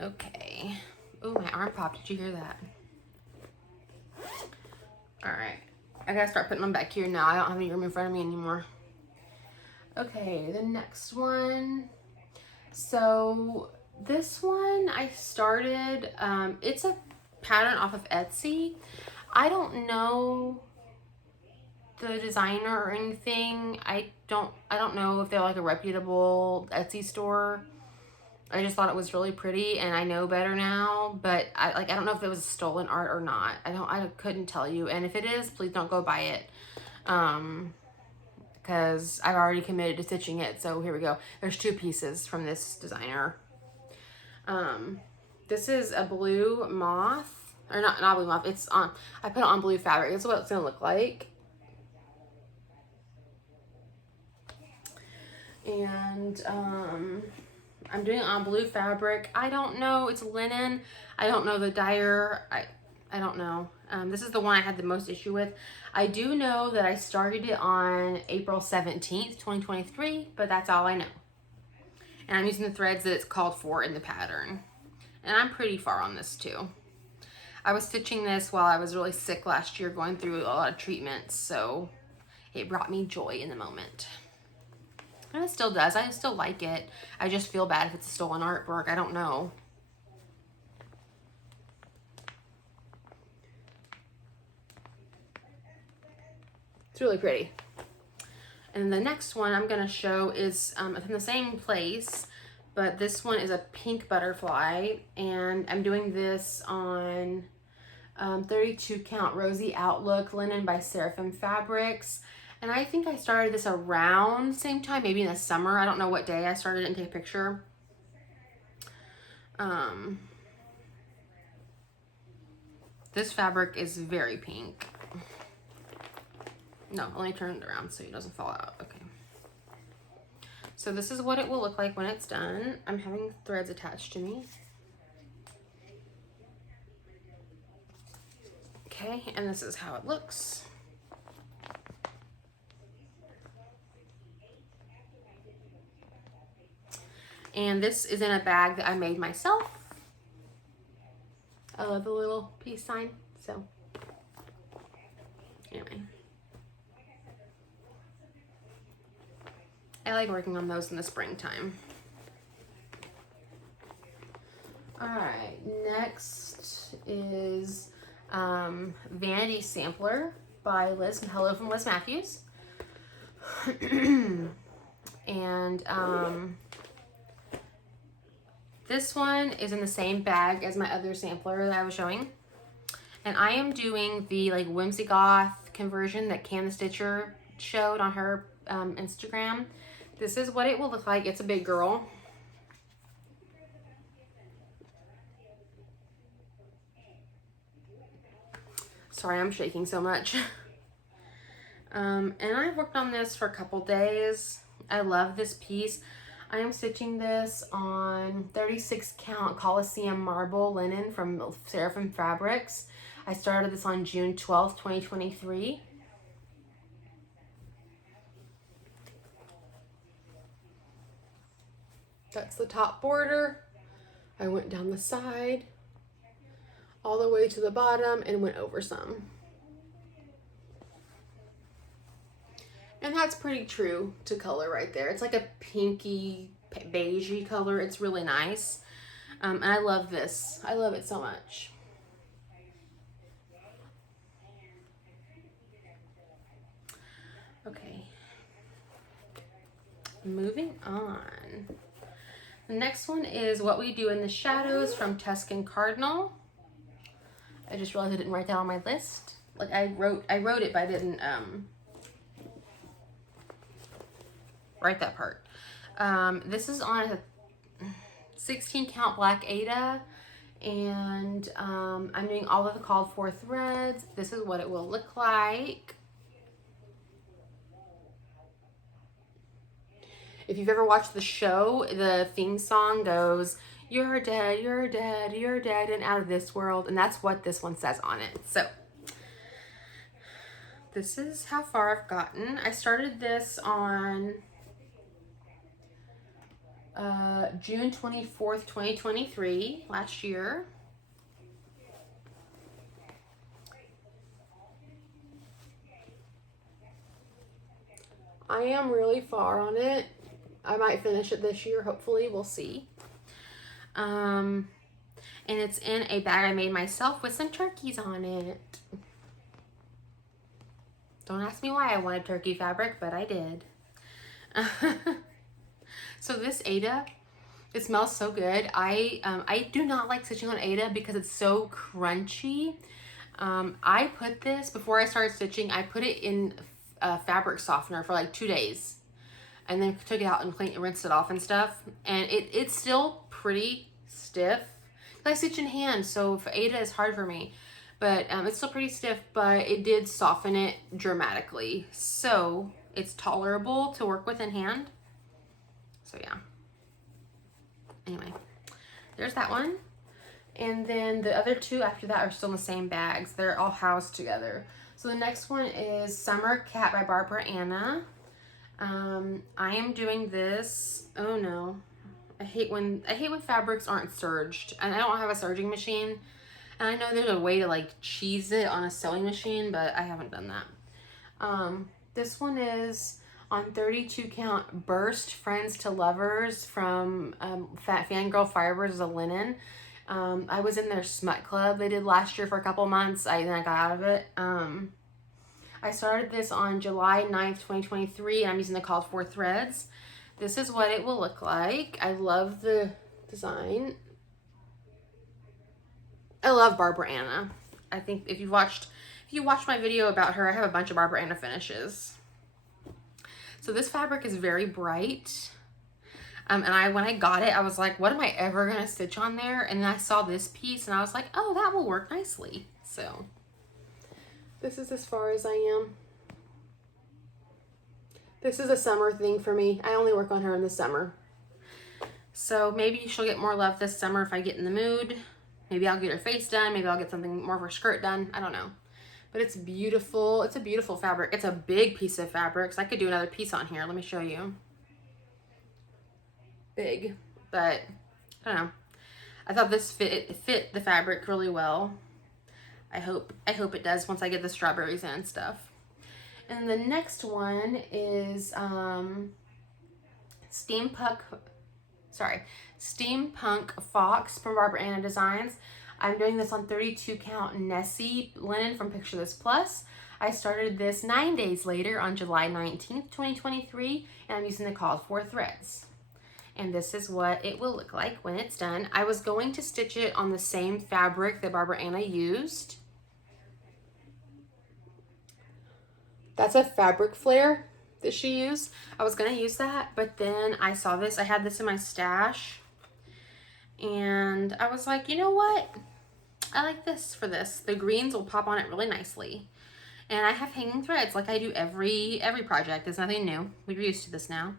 Okay. Oh, my arm popped. Did you hear that? All right. I gotta start putting them back here now. I don't have any room in front of me anymore. Okay, the next one. So this one I started, it's a pattern off of Etsy. I don't know the designer or anything. I don't know if they're like a reputable Etsy store. I just thought it was really pretty, and I know better now, but I don't know if it was stolen art or not. I couldn't tell you. And if it is, please don't go buy it. Because I've already committed to stitching it. So here we go. There's 2 pieces from this designer. This is a blue moth, or not blue moth. I put it on blue fabric. This is what it's gonna look like. And I'm doing it on blue fabric. I don't know. It's linen. I don't know the dyer. I don't know. This is the one I had the most issue with. I do know that I started it on April 17th, 2023, but that's all I know. And I'm using the threads that it's called for in the pattern. And I'm pretty far on this too. I was stitching this while I was really sick last year, going through a lot of treatments, so it brought me joy in the moment. And it still does. I still like it. I just feel bad if it's a stolen artwork. I don't know. It's really pretty. And the next one I'm going to show is from the same place, but this one is a pink butterfly. And I'm doing this on 32 count Rosy Outlook linen by Seraphim Fabrics. And I think I started this around the same time, maybe in the summer. I don't know what day I started it and take a picture. This fabric is very pink. No, let me turn it around so it doesn't fall out. Okay. So this is what it will look like when it's done. I'm having threads attached to me. Okay, and this is how it looks. And this is in a bag that I made myself. I love the little peace sign. So anyway, I like working on those in the springtime. All right, next is Vanity Sampler by Liz. Hello from Liz Matthews. And this one is in the same bag as my other sampler that I was showing. And I am doing the like Whimsy Goth conversion that Can the Stitcher showed on her Instagram. This is what it will look like. It's a big girl. Sorry, I'm shaking so much. And I've worked on this for a couple days. I love this piece. I am stitching this on 36 count Coliseum marble linen from Seraphim Fabrics. I started this on June 12th, 2023. That's the top border. I went down the side all the way to the bottom and went over some. And that's pretty true to color right there. It's like a pinky beigey color. It's really nice. And I love this. I love it so much. Okay. Moving on. The next one is What We Do in the Shadows from Tuscan Cardinal. I just realized I didn't write that on my list. Like I wrote it, but I didn't write that part. This is on a 16 count black Aida, and I'm doing all of the called for threads. This is what it will look like. If you've ever watched the show, the theme song goes, "You're dead, you're dead, you're dead and out of this world," and that's what this one says on it. So this is how far I've gotten. I started this on June 24th, 2023, last year. I am really far on it. I might finish it this year, hopefully, we'll see. And it's in a bag I made myself with some turkeys on it. Don't ask me why I wanted turkey fabric, but I did. So this Aida, it smells so good. I do not like stitching on Aida because it's so crunchy. I put this, before I started stitching, I put it in a fabric softener for like 2 days. And then took it out and rinsed it off and stuff. And it's still pretty stiff. I stitch in hand, so for Aida is hard for me. But it's still pretty stiff, but it did soften it dramatically. So it's tolerable to work with in hand. So yeah. Anyway, there's that one. And then the other two after that are still in the same bags. They're all housed together. So the next one is Summer Cat by Barbara Anna. I am doing this. Oh no. I hate when fabrics aren't serged, and I don't have a serging machine. And I know there's a way to like cheese it on a sewing machine, but I haven't done that. This one is on 32 count Burst Friends to Lovers from Fangirl Fibers, a linen. I was in their smut club they did last year for a couple months. Then I got out of it. I started this on July 9th, 2023, and I'm using the called for threads. This is what it will look like. I love the design. I love Barbara Anna. I think if you watched my video about her, I have a bunch of Barbara Anna finishes. So this fabric is very bright. And when I got it, I was like, what am I ever gonna stitch on there? And then I saw this piece and I was like, oh, that will work nicely. So this is as far as I am. This is a summer thing for me. I only work on her in the summer. So maybe she'll get more love this summer if I get in the mood. Maybe I'll get her face done. Maybe I'll get something more of her skirt done. I don't know. But it's beautiful. It's a beautiful fabric. It's a big piece of fabric. So I could do another piece on here. Let me show you. Big. But I don't know. I thought this fit the fabric really well. I hope it does once I get the strawberries in and stuff. And the next one is Steampunk Fox from Barbara Anna Designs. I'm doing this on 32 count Nessie linen from Picture This Plus. I started this 9 days later on July 19th, 2023, and I'm using the called for threads. And this is what it will look like when it's done. I was going to stitch it on the same fabric that Barbara Anna used. That's a fabric flare that she used. I was gonna use that, but then I saw this. I had this in my stash, and I was like, you know what? I like this for this. The greens will pop on it really nicely. And I have hanging threads like I do every project. It's nothing new. We're used to this now.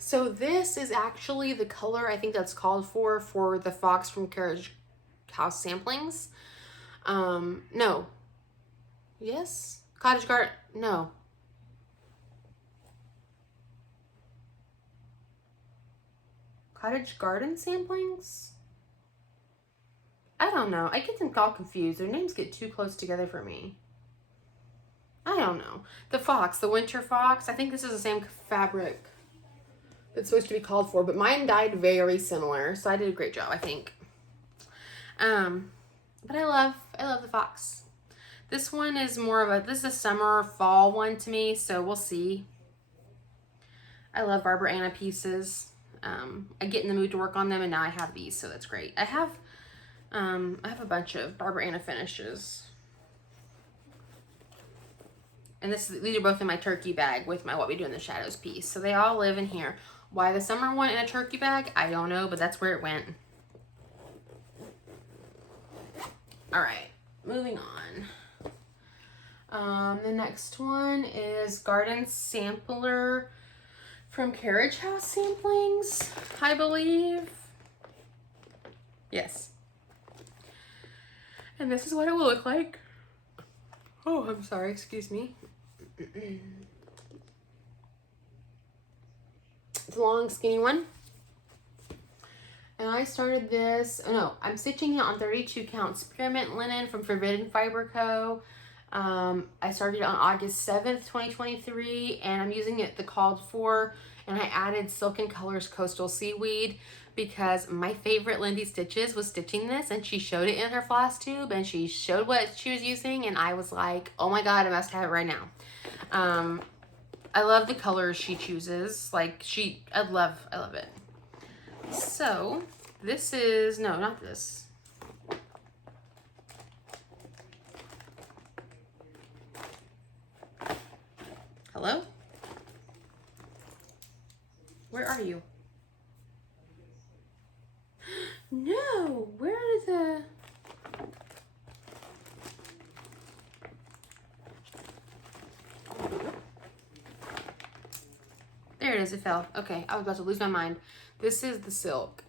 So this is actually the color I think that's called for the fox from Carriage House Samplings. No. Yes? Cottage Garden, no. Cottage Garden Samplings? I don't know. I get them all confused. Their names get too close together for me. I don't know. The fox, the winter fox, I think this is the same fabric it's supposed to be called for, but mine dyed very similar, so I did a great job, I think. But I love the fox. This one is more of this is a summer fall one to me, so we'll see. I love Barbara Anna pieces. I get in the mood to work on them, and now I have these, so that's great. I have a bunch of Barbara Anna finishes. And these are both in my turkey bag with my What We Do in the Shadows piece. So they all live in here. Why the summer one in a turkey bag, I don't know, but that's where it went. All right, moving on. The next one is Garden Sampler from Carriage House Samplings, I believe. Yes. And this is what it will look like. Oh, I'm sorry, excuse me. It's a long, skinny one. And I started this, I'm stitching it on 32 count spearmint linen from Forbidden Fiber Co. I started on August 7th, 2023, and I'm using it the called for, and I added Silken Colors Coastal Seaweed because my favorite Lindy Stitches was stitching this, and she showed it in her floss tube, and she showed what she was using, and I was like, oh my god, I must have it right now. I love the colors she chooses. Like, I love it. So, this is, no, not this. Hello? Where are you? No, where are the... There it is, it fell. Okay, I was about to lose my mind. This is the silk.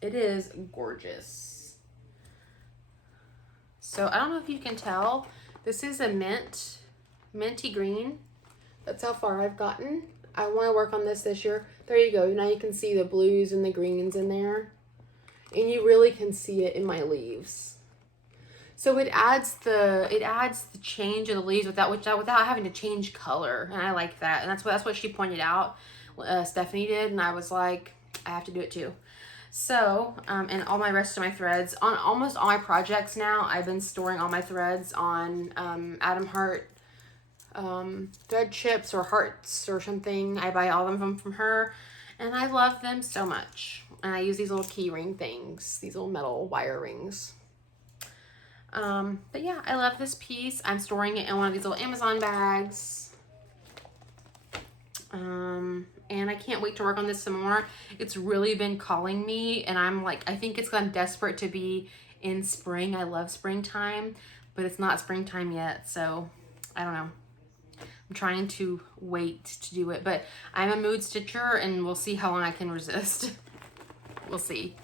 It is gorgeous. So I don't know if you can tell. This is a minty green. That's how far I've gotten. I want to work on this year. There you go. Now you can see the blues and the greens in there. And you really can see it in my leaves. So it adds the change of the leaves without having to change color, and I like that. And that's what she pointed out. Stephanie did, and I was like, I have to do it too. So and all my rest of my threads on almost all my projects now, I've been storing all my threads on Adam Hart thread chips or hearts or something. I buy all of them from her, and I love them so much. And I use these little key ring things, these little metal wire rings. But yeah, I love this piece. I'm storing it in one of these little Amazon bags. And I can't wait to work on this some more. It's really been calling me, and I'm like, I think it's 'cause I'm desperate to be in spring. I love springtime, but it's not springtime yet, so I don't know. I'm trying to wait to do it, but I'm a mood stitcher, and we'll see how long I can resist. We'll see.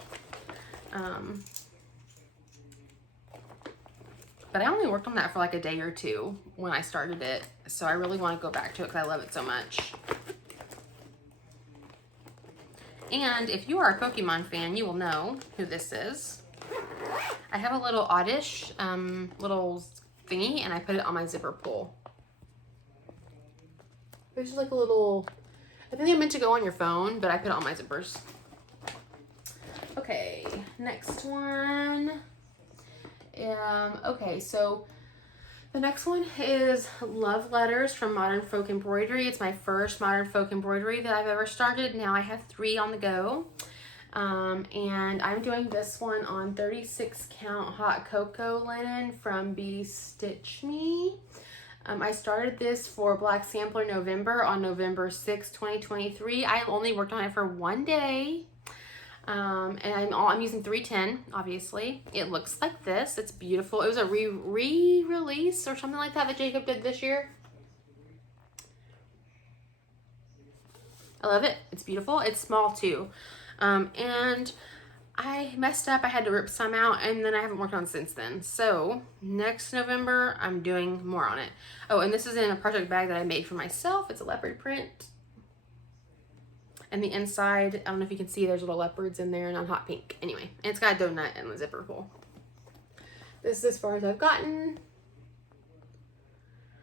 But I only worked on that for like a day or two when I started it, so I really want to go back to it because I love it so much. And if you are a Pokemon fan, you will know who this is. I have a little Oddish little thingy, and I put it on my zipper pull. There's like a little, I think they're meant to go on your phone, but I put it on my zippers. Okay, next one. Okay, so the next one is Love Letters from Modern Folk Embroidery. It's my first Modern Folk Embroidery that I've ever started. Now I have 3 on the go. And I'm doing this one on 36 count hot cocoa linen from Be Stitch Me. I started this for Black Sampler November on November 6, 2023. I only worked on it for 1 day. And I'm using 310, obviously. It looks like this. It's beautiful. It was a re-release or something like that Jacob did this year. I love it. It's beautiful. It's small too. And I messed up. I had to rip some out, and then I haven't worked on it since then. So next November, I'm doing more on it. Oh, and this is in a project bag that I made for myself. It's a leopard print. And the inside, I don't know if you can see, there's little leopards in there, and on hot pink. Anyway, and it's got a donut and a zipper pull. This is as far as I've gotten.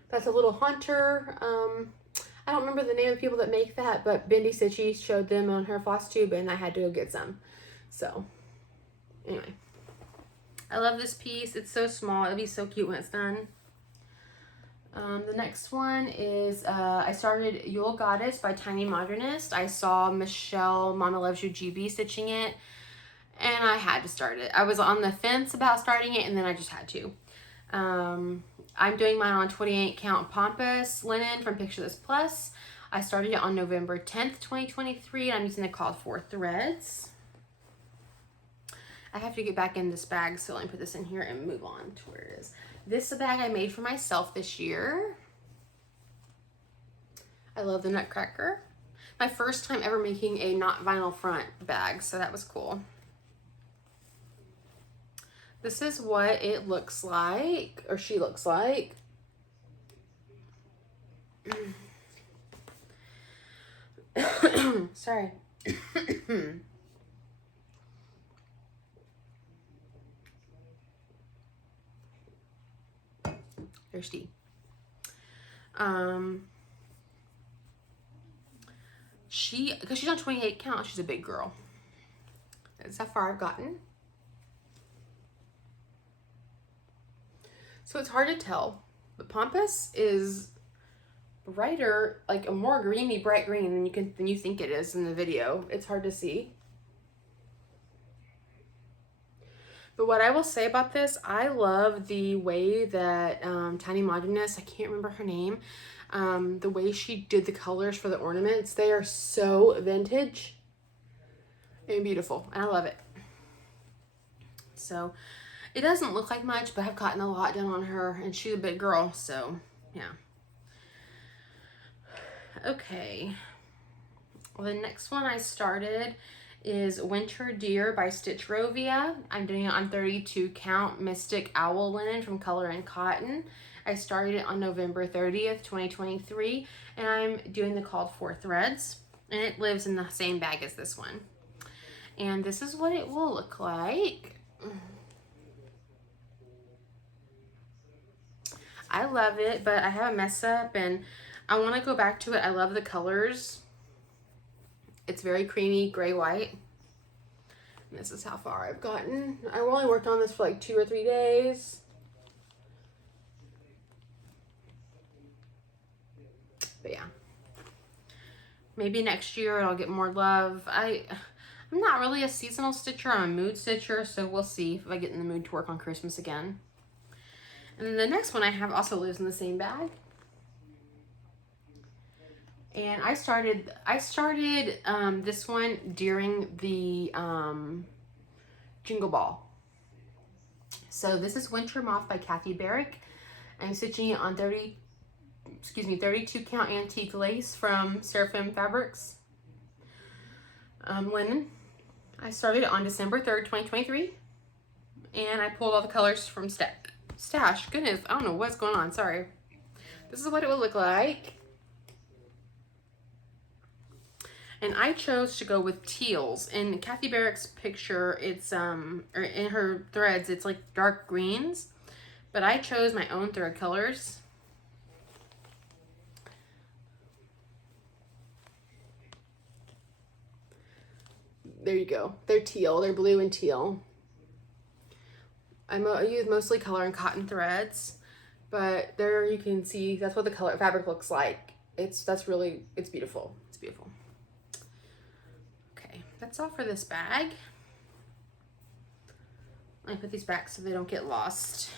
That's a little hunter. I don't remember the name of the people that make that, but Bendy Stitchy showed them on her Flosstube, and I had to go get some. So, anyway. I love this piece. It's so small. It'll be so cute when it's done. The next one is, I started Yule Goddess by Tiny Modernist. I saw Michelle, Mama Loves You GB stitching it, and I had to start it. I was on the fence about starting it, and then I just had to. I'm doing mine on 28 count Pampas linen from Picture This Plus. I started it on November 10th, 2023, and I'm using the called for threads. I have to get back in this bag, so let me put this in here and move on to where it is. This is a bag I made for myself this year. I love the Nutcracker. My first time ever making a not vinyl front bag, so that was cool. This is what it looks like, or she looks like. Sorry. Thirsty. Because she's on 28 count, she's a big girl. That's how far I've gotten. So it's hard to tell. The Pampas is brighter, like a more greeny, bright green than you think it is in the video. It's hard to see. But what I will say about this, I love the way that Tiny Modernist, I can't remember her name, the way she did the colors for the ornaments. They are so vintage and beautiful, and I love it. So it doesn't look like much, but I've gotten a lot done on her, and she's a big girl, so yeah. Okay, well, the next one I started is Winter Deer by Stitch Rovia. I'm doing it on 32 count Mystic Owl linen from Color and Cotton. I started it on November 30th, 2023, and I'm doing the called for threads, and it lives in the same bag as this one. And this is what it will look like. I love it, but I have a mess up, and I want to go back to it. I love the colors. It's very creamy, gray-white. And this is how far I've gotten. I only worked on this for like 2 or 3 days. But yeah. Maybe next year I'll get more love. I'm not really a seasonal stitcher. I'm a mood stitcher, so we'll see if I get in the mood to work on Christmas again. And then the next one I have also lives in the same bag. And I started this one during the Jingle Ball. So this is Winter Moth by Kathy Barrick. I'm stitching it on 32 count antique lace from Seraphim Fabrics linen. I started on December 3rd, 2023, and I pulled all the colors from stash. Goodness, I don't know what's going on, sorry. This is what it would look like. And I chose to go with teals. In Kathy Barrick's picture, it's or in her threads, it's like dark greens, but I chose my own thread colors. There you go. They're teal. They're blue and teal. I use mostly color and cotton threads, but there you can see that's what the color fabric looks like. It's beautiful. It's beautiful. Okay, that's all for this bag. I put these back so they don't get lost.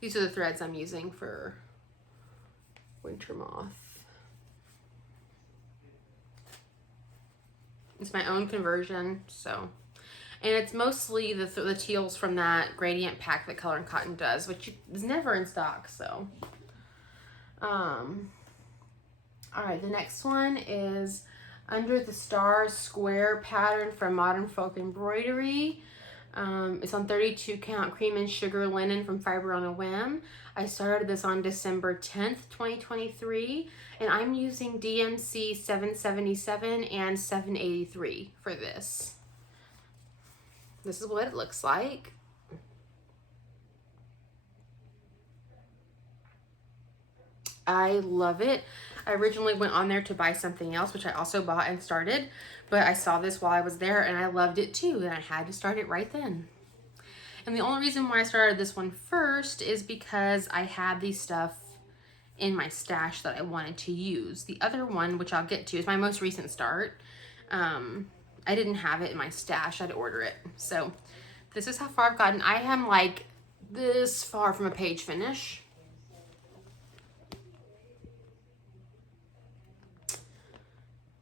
These are the threads I'm using for Winter Moth. It's my own conversion, so. And it's mostly the teals from that gradient pack that Color and Cotton does, which is never in stock, so. All right, the next one is Under the Stars square pattern from Modern Folk Embroidery. It's on 32 count cream and sugar linen from Fiber on a Whim. I started this on December 10th, 2023, and I'm using DMC 777 and 783 for this. This is what it looks like. I love it. I originally went on there to buy something else, which I also bought and started, but I saw this while I was there and I loved it too, and I had to start it right then. And the only reason why I started this one first is because I had these stuff in my stash that I wanted to use. The other one, which I'll get to, is my most recent start. I didn't have it in my stash. I had to order it. So this is how far I've gotten. I am like this far from a page finish.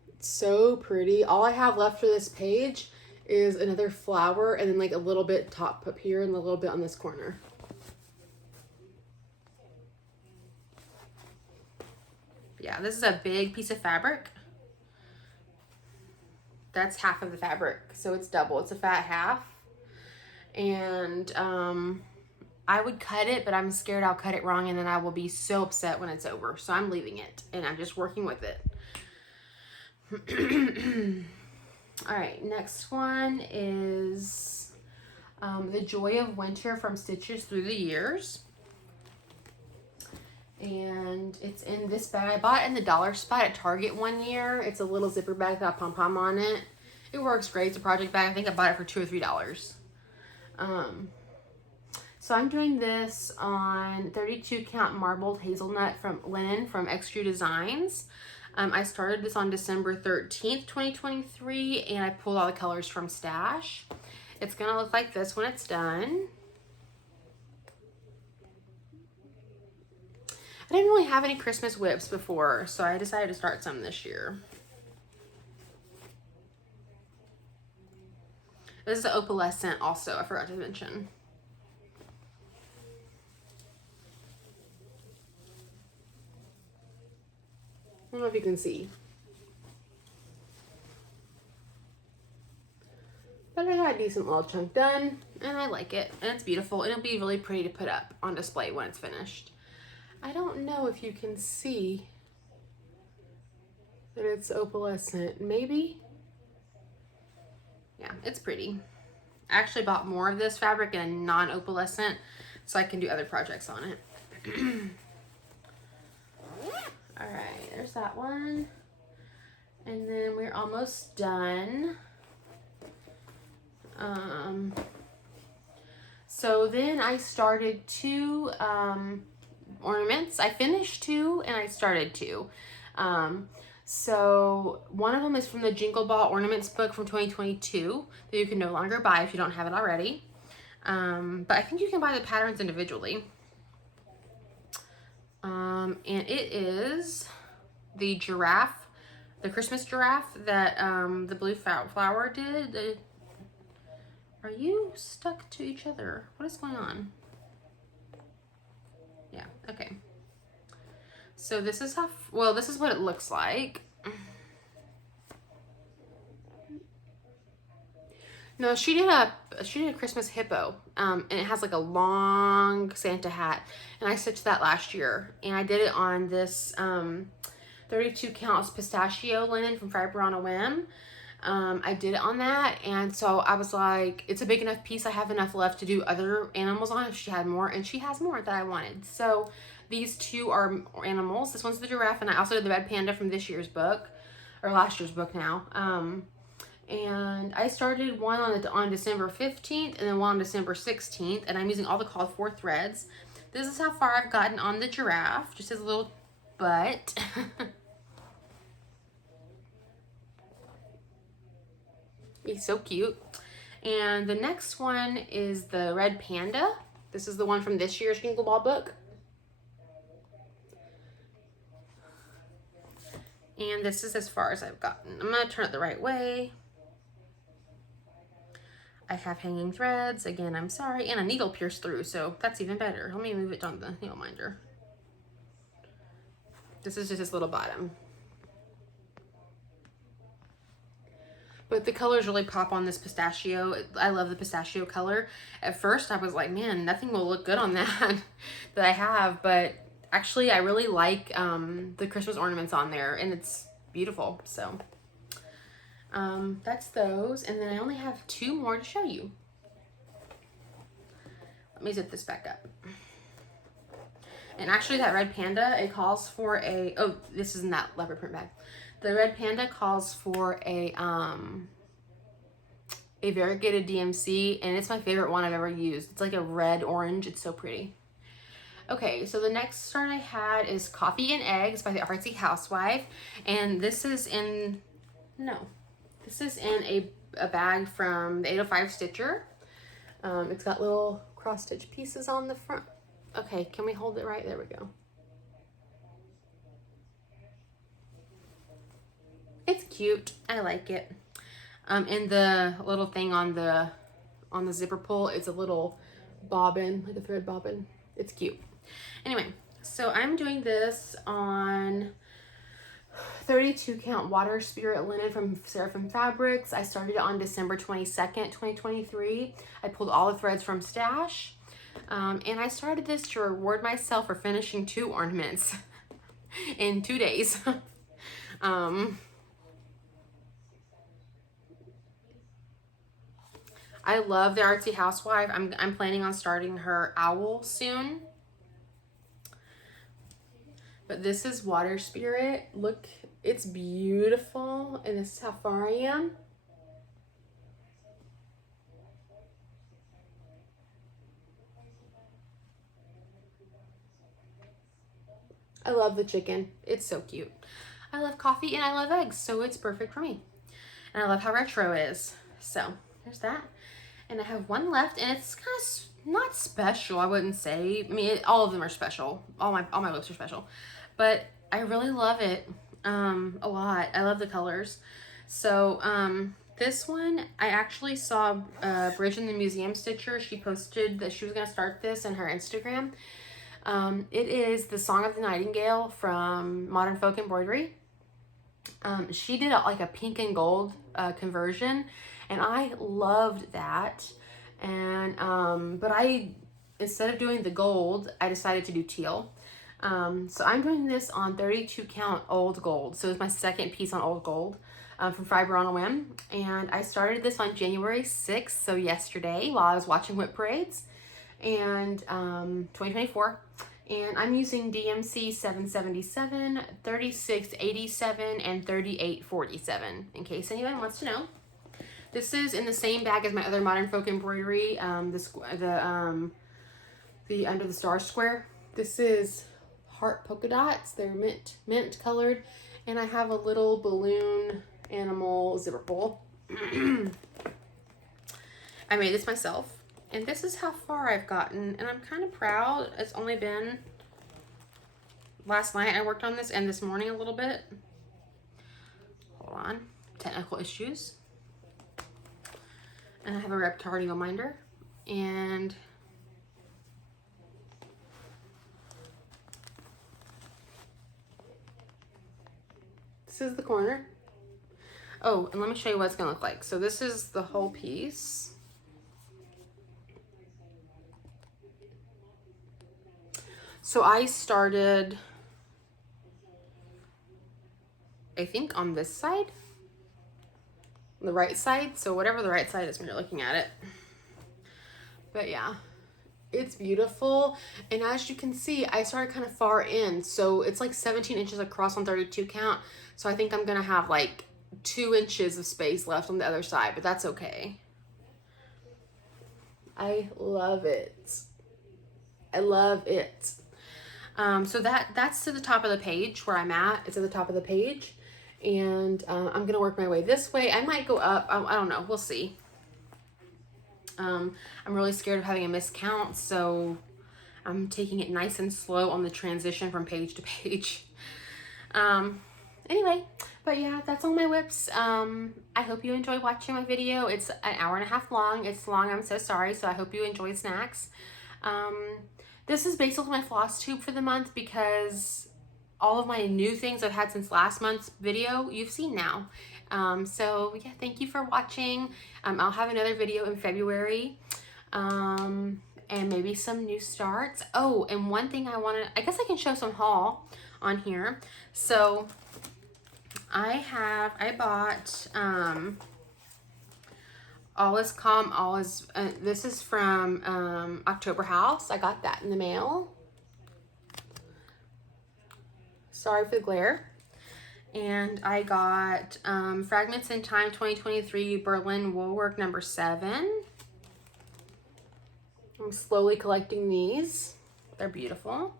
It's so pretty. All I have left for this page is another flower and then like a little bit top up here and a little bit on this corner. Yeah, this is a big piece of fabric. That's half of the fabric, so it's double. It's a fat half. And I would cut it, but I'm scared I'll cut it wrong and then I will be so upset when it's over. So I'm leaving it and I'm just working with it. All right, next one is The Joy of Winter from Stitches Through the Years. And it's in this bag. I bought it in the dollar spot at Target one year. It's a little zipper bag that got pom-pom on it. It works great. It's a project bag. I think I bought it for $2 or $3. So I'm doing this on 32 count marbled hazelnut from linen from Extra Designs. I started this on December 13th, 2023, and I pulled all the colors from stash. It's gonna look like this when it's done. I didn't really have any Christmas whips before, so I decided to start some this year. This is opalescent also, I forgot to mention. I don't know if you can see. But I got a decent little chunk done, and I like it, and it's beautiful. It'll be really pretty to put up on display when it's finished. I don't know if you can see that it's opalescent. Maybe? Yeah, it's pretty. I actually bought more of this fabric in non-opalescent so I can do other projects on it. All right, there's that one. And then we're almost done. So then I started two ornaments. I finished two and I started two. So one of them is from the Jingle Ball Ornaments book from 2022 that you can no longer buy if you don't have it already. But I think you can buy the patterns individually. And it is the giraffe, the Christmas giraffe that the blue flower did. Are you stuck to each other? What is going on? Yeah, okay. So this is how, well, this is what it looks like. No, she did a Christmas hippo, and it has like a long Santa hat, and I stitched that last year, and I did it on this 32 counts pistachio linen from Fiber on a Whim. I did it on that, and so I was like, it's a big enough piece, I have enough left to do other animals on if she had more, and she has more that I wanted. So these two are animals. This one's the giraffe, and I also did the red panda from this year's book, or last year's book now. And I started one on December 15th and then one on December 16th, and I'm using all the called for threads. This is how far I've gotten on the giraffe, just his little butt. He's so cute. And the next one is the red panda. This is the one from this year's Jingle Ball book. And this is as far as I've gotten. I'm gonna turn it the right way. I have hanging threads. Again, I'm sorry. And a needle pierced through, so that's even better. Let me move it on the needle minder. This is just this little bottom. But the colors really pop on this pistachio. I love the pistachio color. At first, I was like, man, nothing will look good on that that I have. But actually, I really like the Christmas ornaments on there, and it's beautiful. So that's those. And then I only have two more to show you. Let me zip this back up. And actually, that red panda, it calls for a, oh, this isn't that leopard print bag. The red panda calls for a variegated DMC, and it's my favorite one I've ever used. It's like a red orange. It's so pretty. Okay, so the next start I had is Coffee and Eggs by the Artsy Housewife, and this is in a bag from the 805 Stitcher. It's got little cross stitch pieces on the front. Okay, can we hold it right? There we go. It's cute. I like it. And the little thing on the zipper pull is a little bobbin, like a thread bobbin. It's cute. Anyway, so I'm doing this on 32 count water spirit linen from Seraphim Fabrics. I started it on December 22nd, 2023. I pulled all the threads from Stash. And I started this to reward myself for finishing 2 ornaments in 2 days. I love the Artsy Housewife. I'm planning on starting her owl soon. But this is Water Spirit. Look, it's beautiful. And this is how far I am. I love the chicken. It's so cute. I love coffee and I love eggs, so it's perfect for me. And I love how retro it is. So there's that. And I have one left, and it's kind of not special, I wouldn't say. I mean, all of them are special. All my WIPs are special. But I really love it a lot. I love the colors. So this one, I actually saw Bridge in the Museum Stitcher. She posted that she was going to start this in her Instagram. It is the Song of the Nightingale from Modern Folk Embroidery. She did like a pink and gold conversion, and I loved that. And but instead of doing the gold, I decided to do teal. So I'm doing this on 32 count old gold. So it's my second piece on old gold from Fiber on a Whim. And I started this on January 6th, so yesterday, while I was watching WIP Parades, and 2024. And I'm using DMC 777, 3687, and 3847, in case anyone wants to know. This is in the same bag as my other Modern Folk Embroidery, the Under the Star Square. This is heart polka dots. They're mint colored, and I have a little balloon animal zipper pull. I made this myself, and this is how far I've gotten, and I'm kind of proud. It's only been last night I worked on this and this morning a little bit. Hold on, technical issues. And I have a rectangular minder, and this is the corner. Oh, and let me show you what it's gonna look like. So this is the whole piece. So I started, I think, on this side, the right side. So whatever the right side is when you're looking at it. But yeah, it's beautiful. And as you can see, I started kind of far in. So it's like 17 inches across on 32 count. So I think I'm gonna have like 2 inches of space left on the other side, but that's okay. I love it. I love it. So that's to the top of the page where I'm at. It's at the top of the page. And I'm gonna work my way this way. I might go up. I don't know. We'll see. I'm really scared of having a miscount, so I'm taking it nice and slow on the transition from page to page. Anyway, but yeah, that's all my whips. I hope you enjoy watching my video. It's an hour and a half long. It's long, I'm so sorry. So I hope you enjoy snacks. This is basically my floss tube for the month because all of my new things I've had since last month's video, you've seen now. So yeah, thank you for watching. I'll have another video in February. And maybe some new starts. Oh, and one thing I guess I can show some haul on here. So I bought All Is Calm, All Is, this is from October House. I got that in the mail. Sorry for the glare. And I got Fragments in Time 2023 Berlin Woolwork number 7. I'm slowly collecting these. They're beautiful.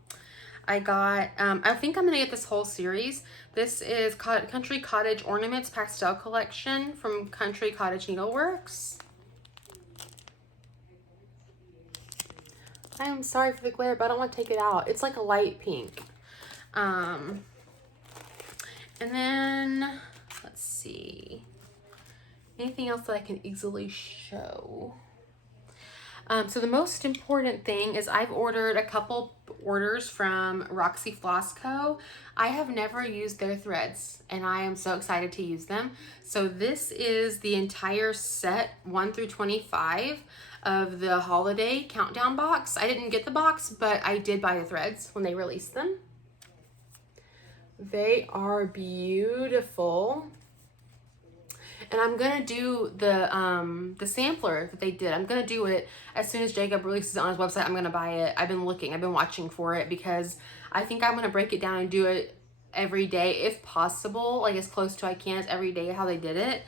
I got, I think I'm gonna get this whole series. This is Country Cottage Ornaments Pastel Collection from Country Cottage Needleworks. I am sorry for the glare, but I don't want to take it out. It's like a light pink. And then, let's see. Anything else that I can easily show? So the most important thing is I've ordered a couple orders from Roxy Floss Co. I have never used their threads and I am so excited to use them. So this is the entire set 1 through 25 of the holiday countdown box. I didn't get the box, but I did buy the threads when they released them. They are beautiful. And I'm gonna do the sampler that they did. I'm gonna do it as soon as Jacob releases it on his website. I'm gonna buy it. I've been watching for it because I think I'm gonna break it down and do it every day if possible, like as close to I can as every day how they did it.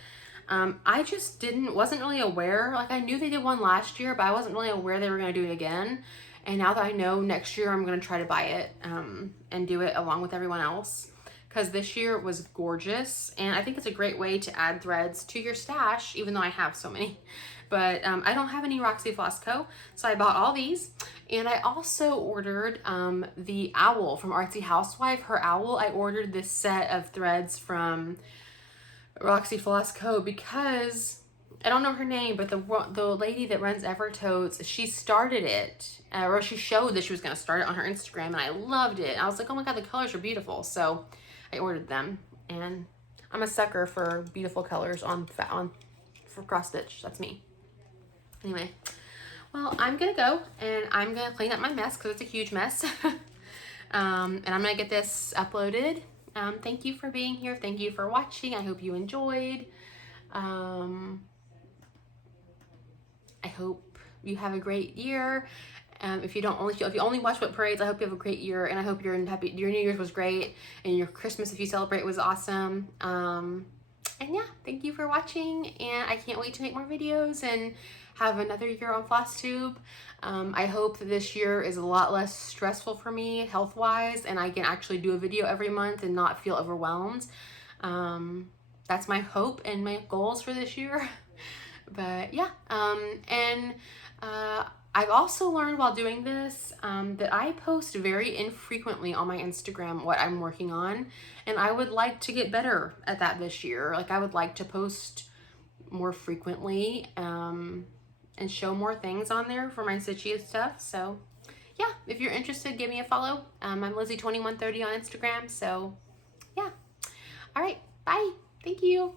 I just wasn't really aware. Like I knew they did one last year, but I wasn't really aware they were gonna do it again. And now that I know, next year I'm gonna try to buy it and do it along with everyone else. Because this year was gorgeous, and I think it's a great way to add threads to your stash, even though I have so many. But I don't have any Roxy Floss Co., so I bought all these. And I also ordered the owl from Artsy Housewife. Her owl, I ordered this set of threads from Roxy Floss Co. because, I don't know her name, but the lady that runs Evertotes, she started it, or she showed that she was going to start it on her Instagram, and I loved it. I was like, oh my god, the colors are beautiful. So I ordered them, and I'm a sucker for beautiful colors for cross stitch. That's me. Anyway, well, I'm gonna go and I'm gonna clean up my mess because it's a huge mess. And I'm gonna get this uploaded. Thank you for being here. Thank you for watching. I hope you enjoyed. I hope you have a great year. If you only watch WIP Parades, I hope you have a great year, and I hope your New Year's was great, and your Christmas, if you celebrate, was awesome. And yeah, thank you for watching, and I can't wait to make more videos and have another year on Flosstube. I hope that this year is a lot less stressful for me health-wise, and I can actually do a video every month and not feel overwhelmed. That's my hope and my goals for this year. But yeah, and I've also learned while doing this that I post very infrequently on my Instagram what I'm working on, and I would like to get better at that this year. Like I would like to post more frequently and show more things on there for my stitchy stuff. So yeah, if you're interested, give me a follow. I'm Lizzie2130 on Instagram. So yeah. All right. Bye. Thank you.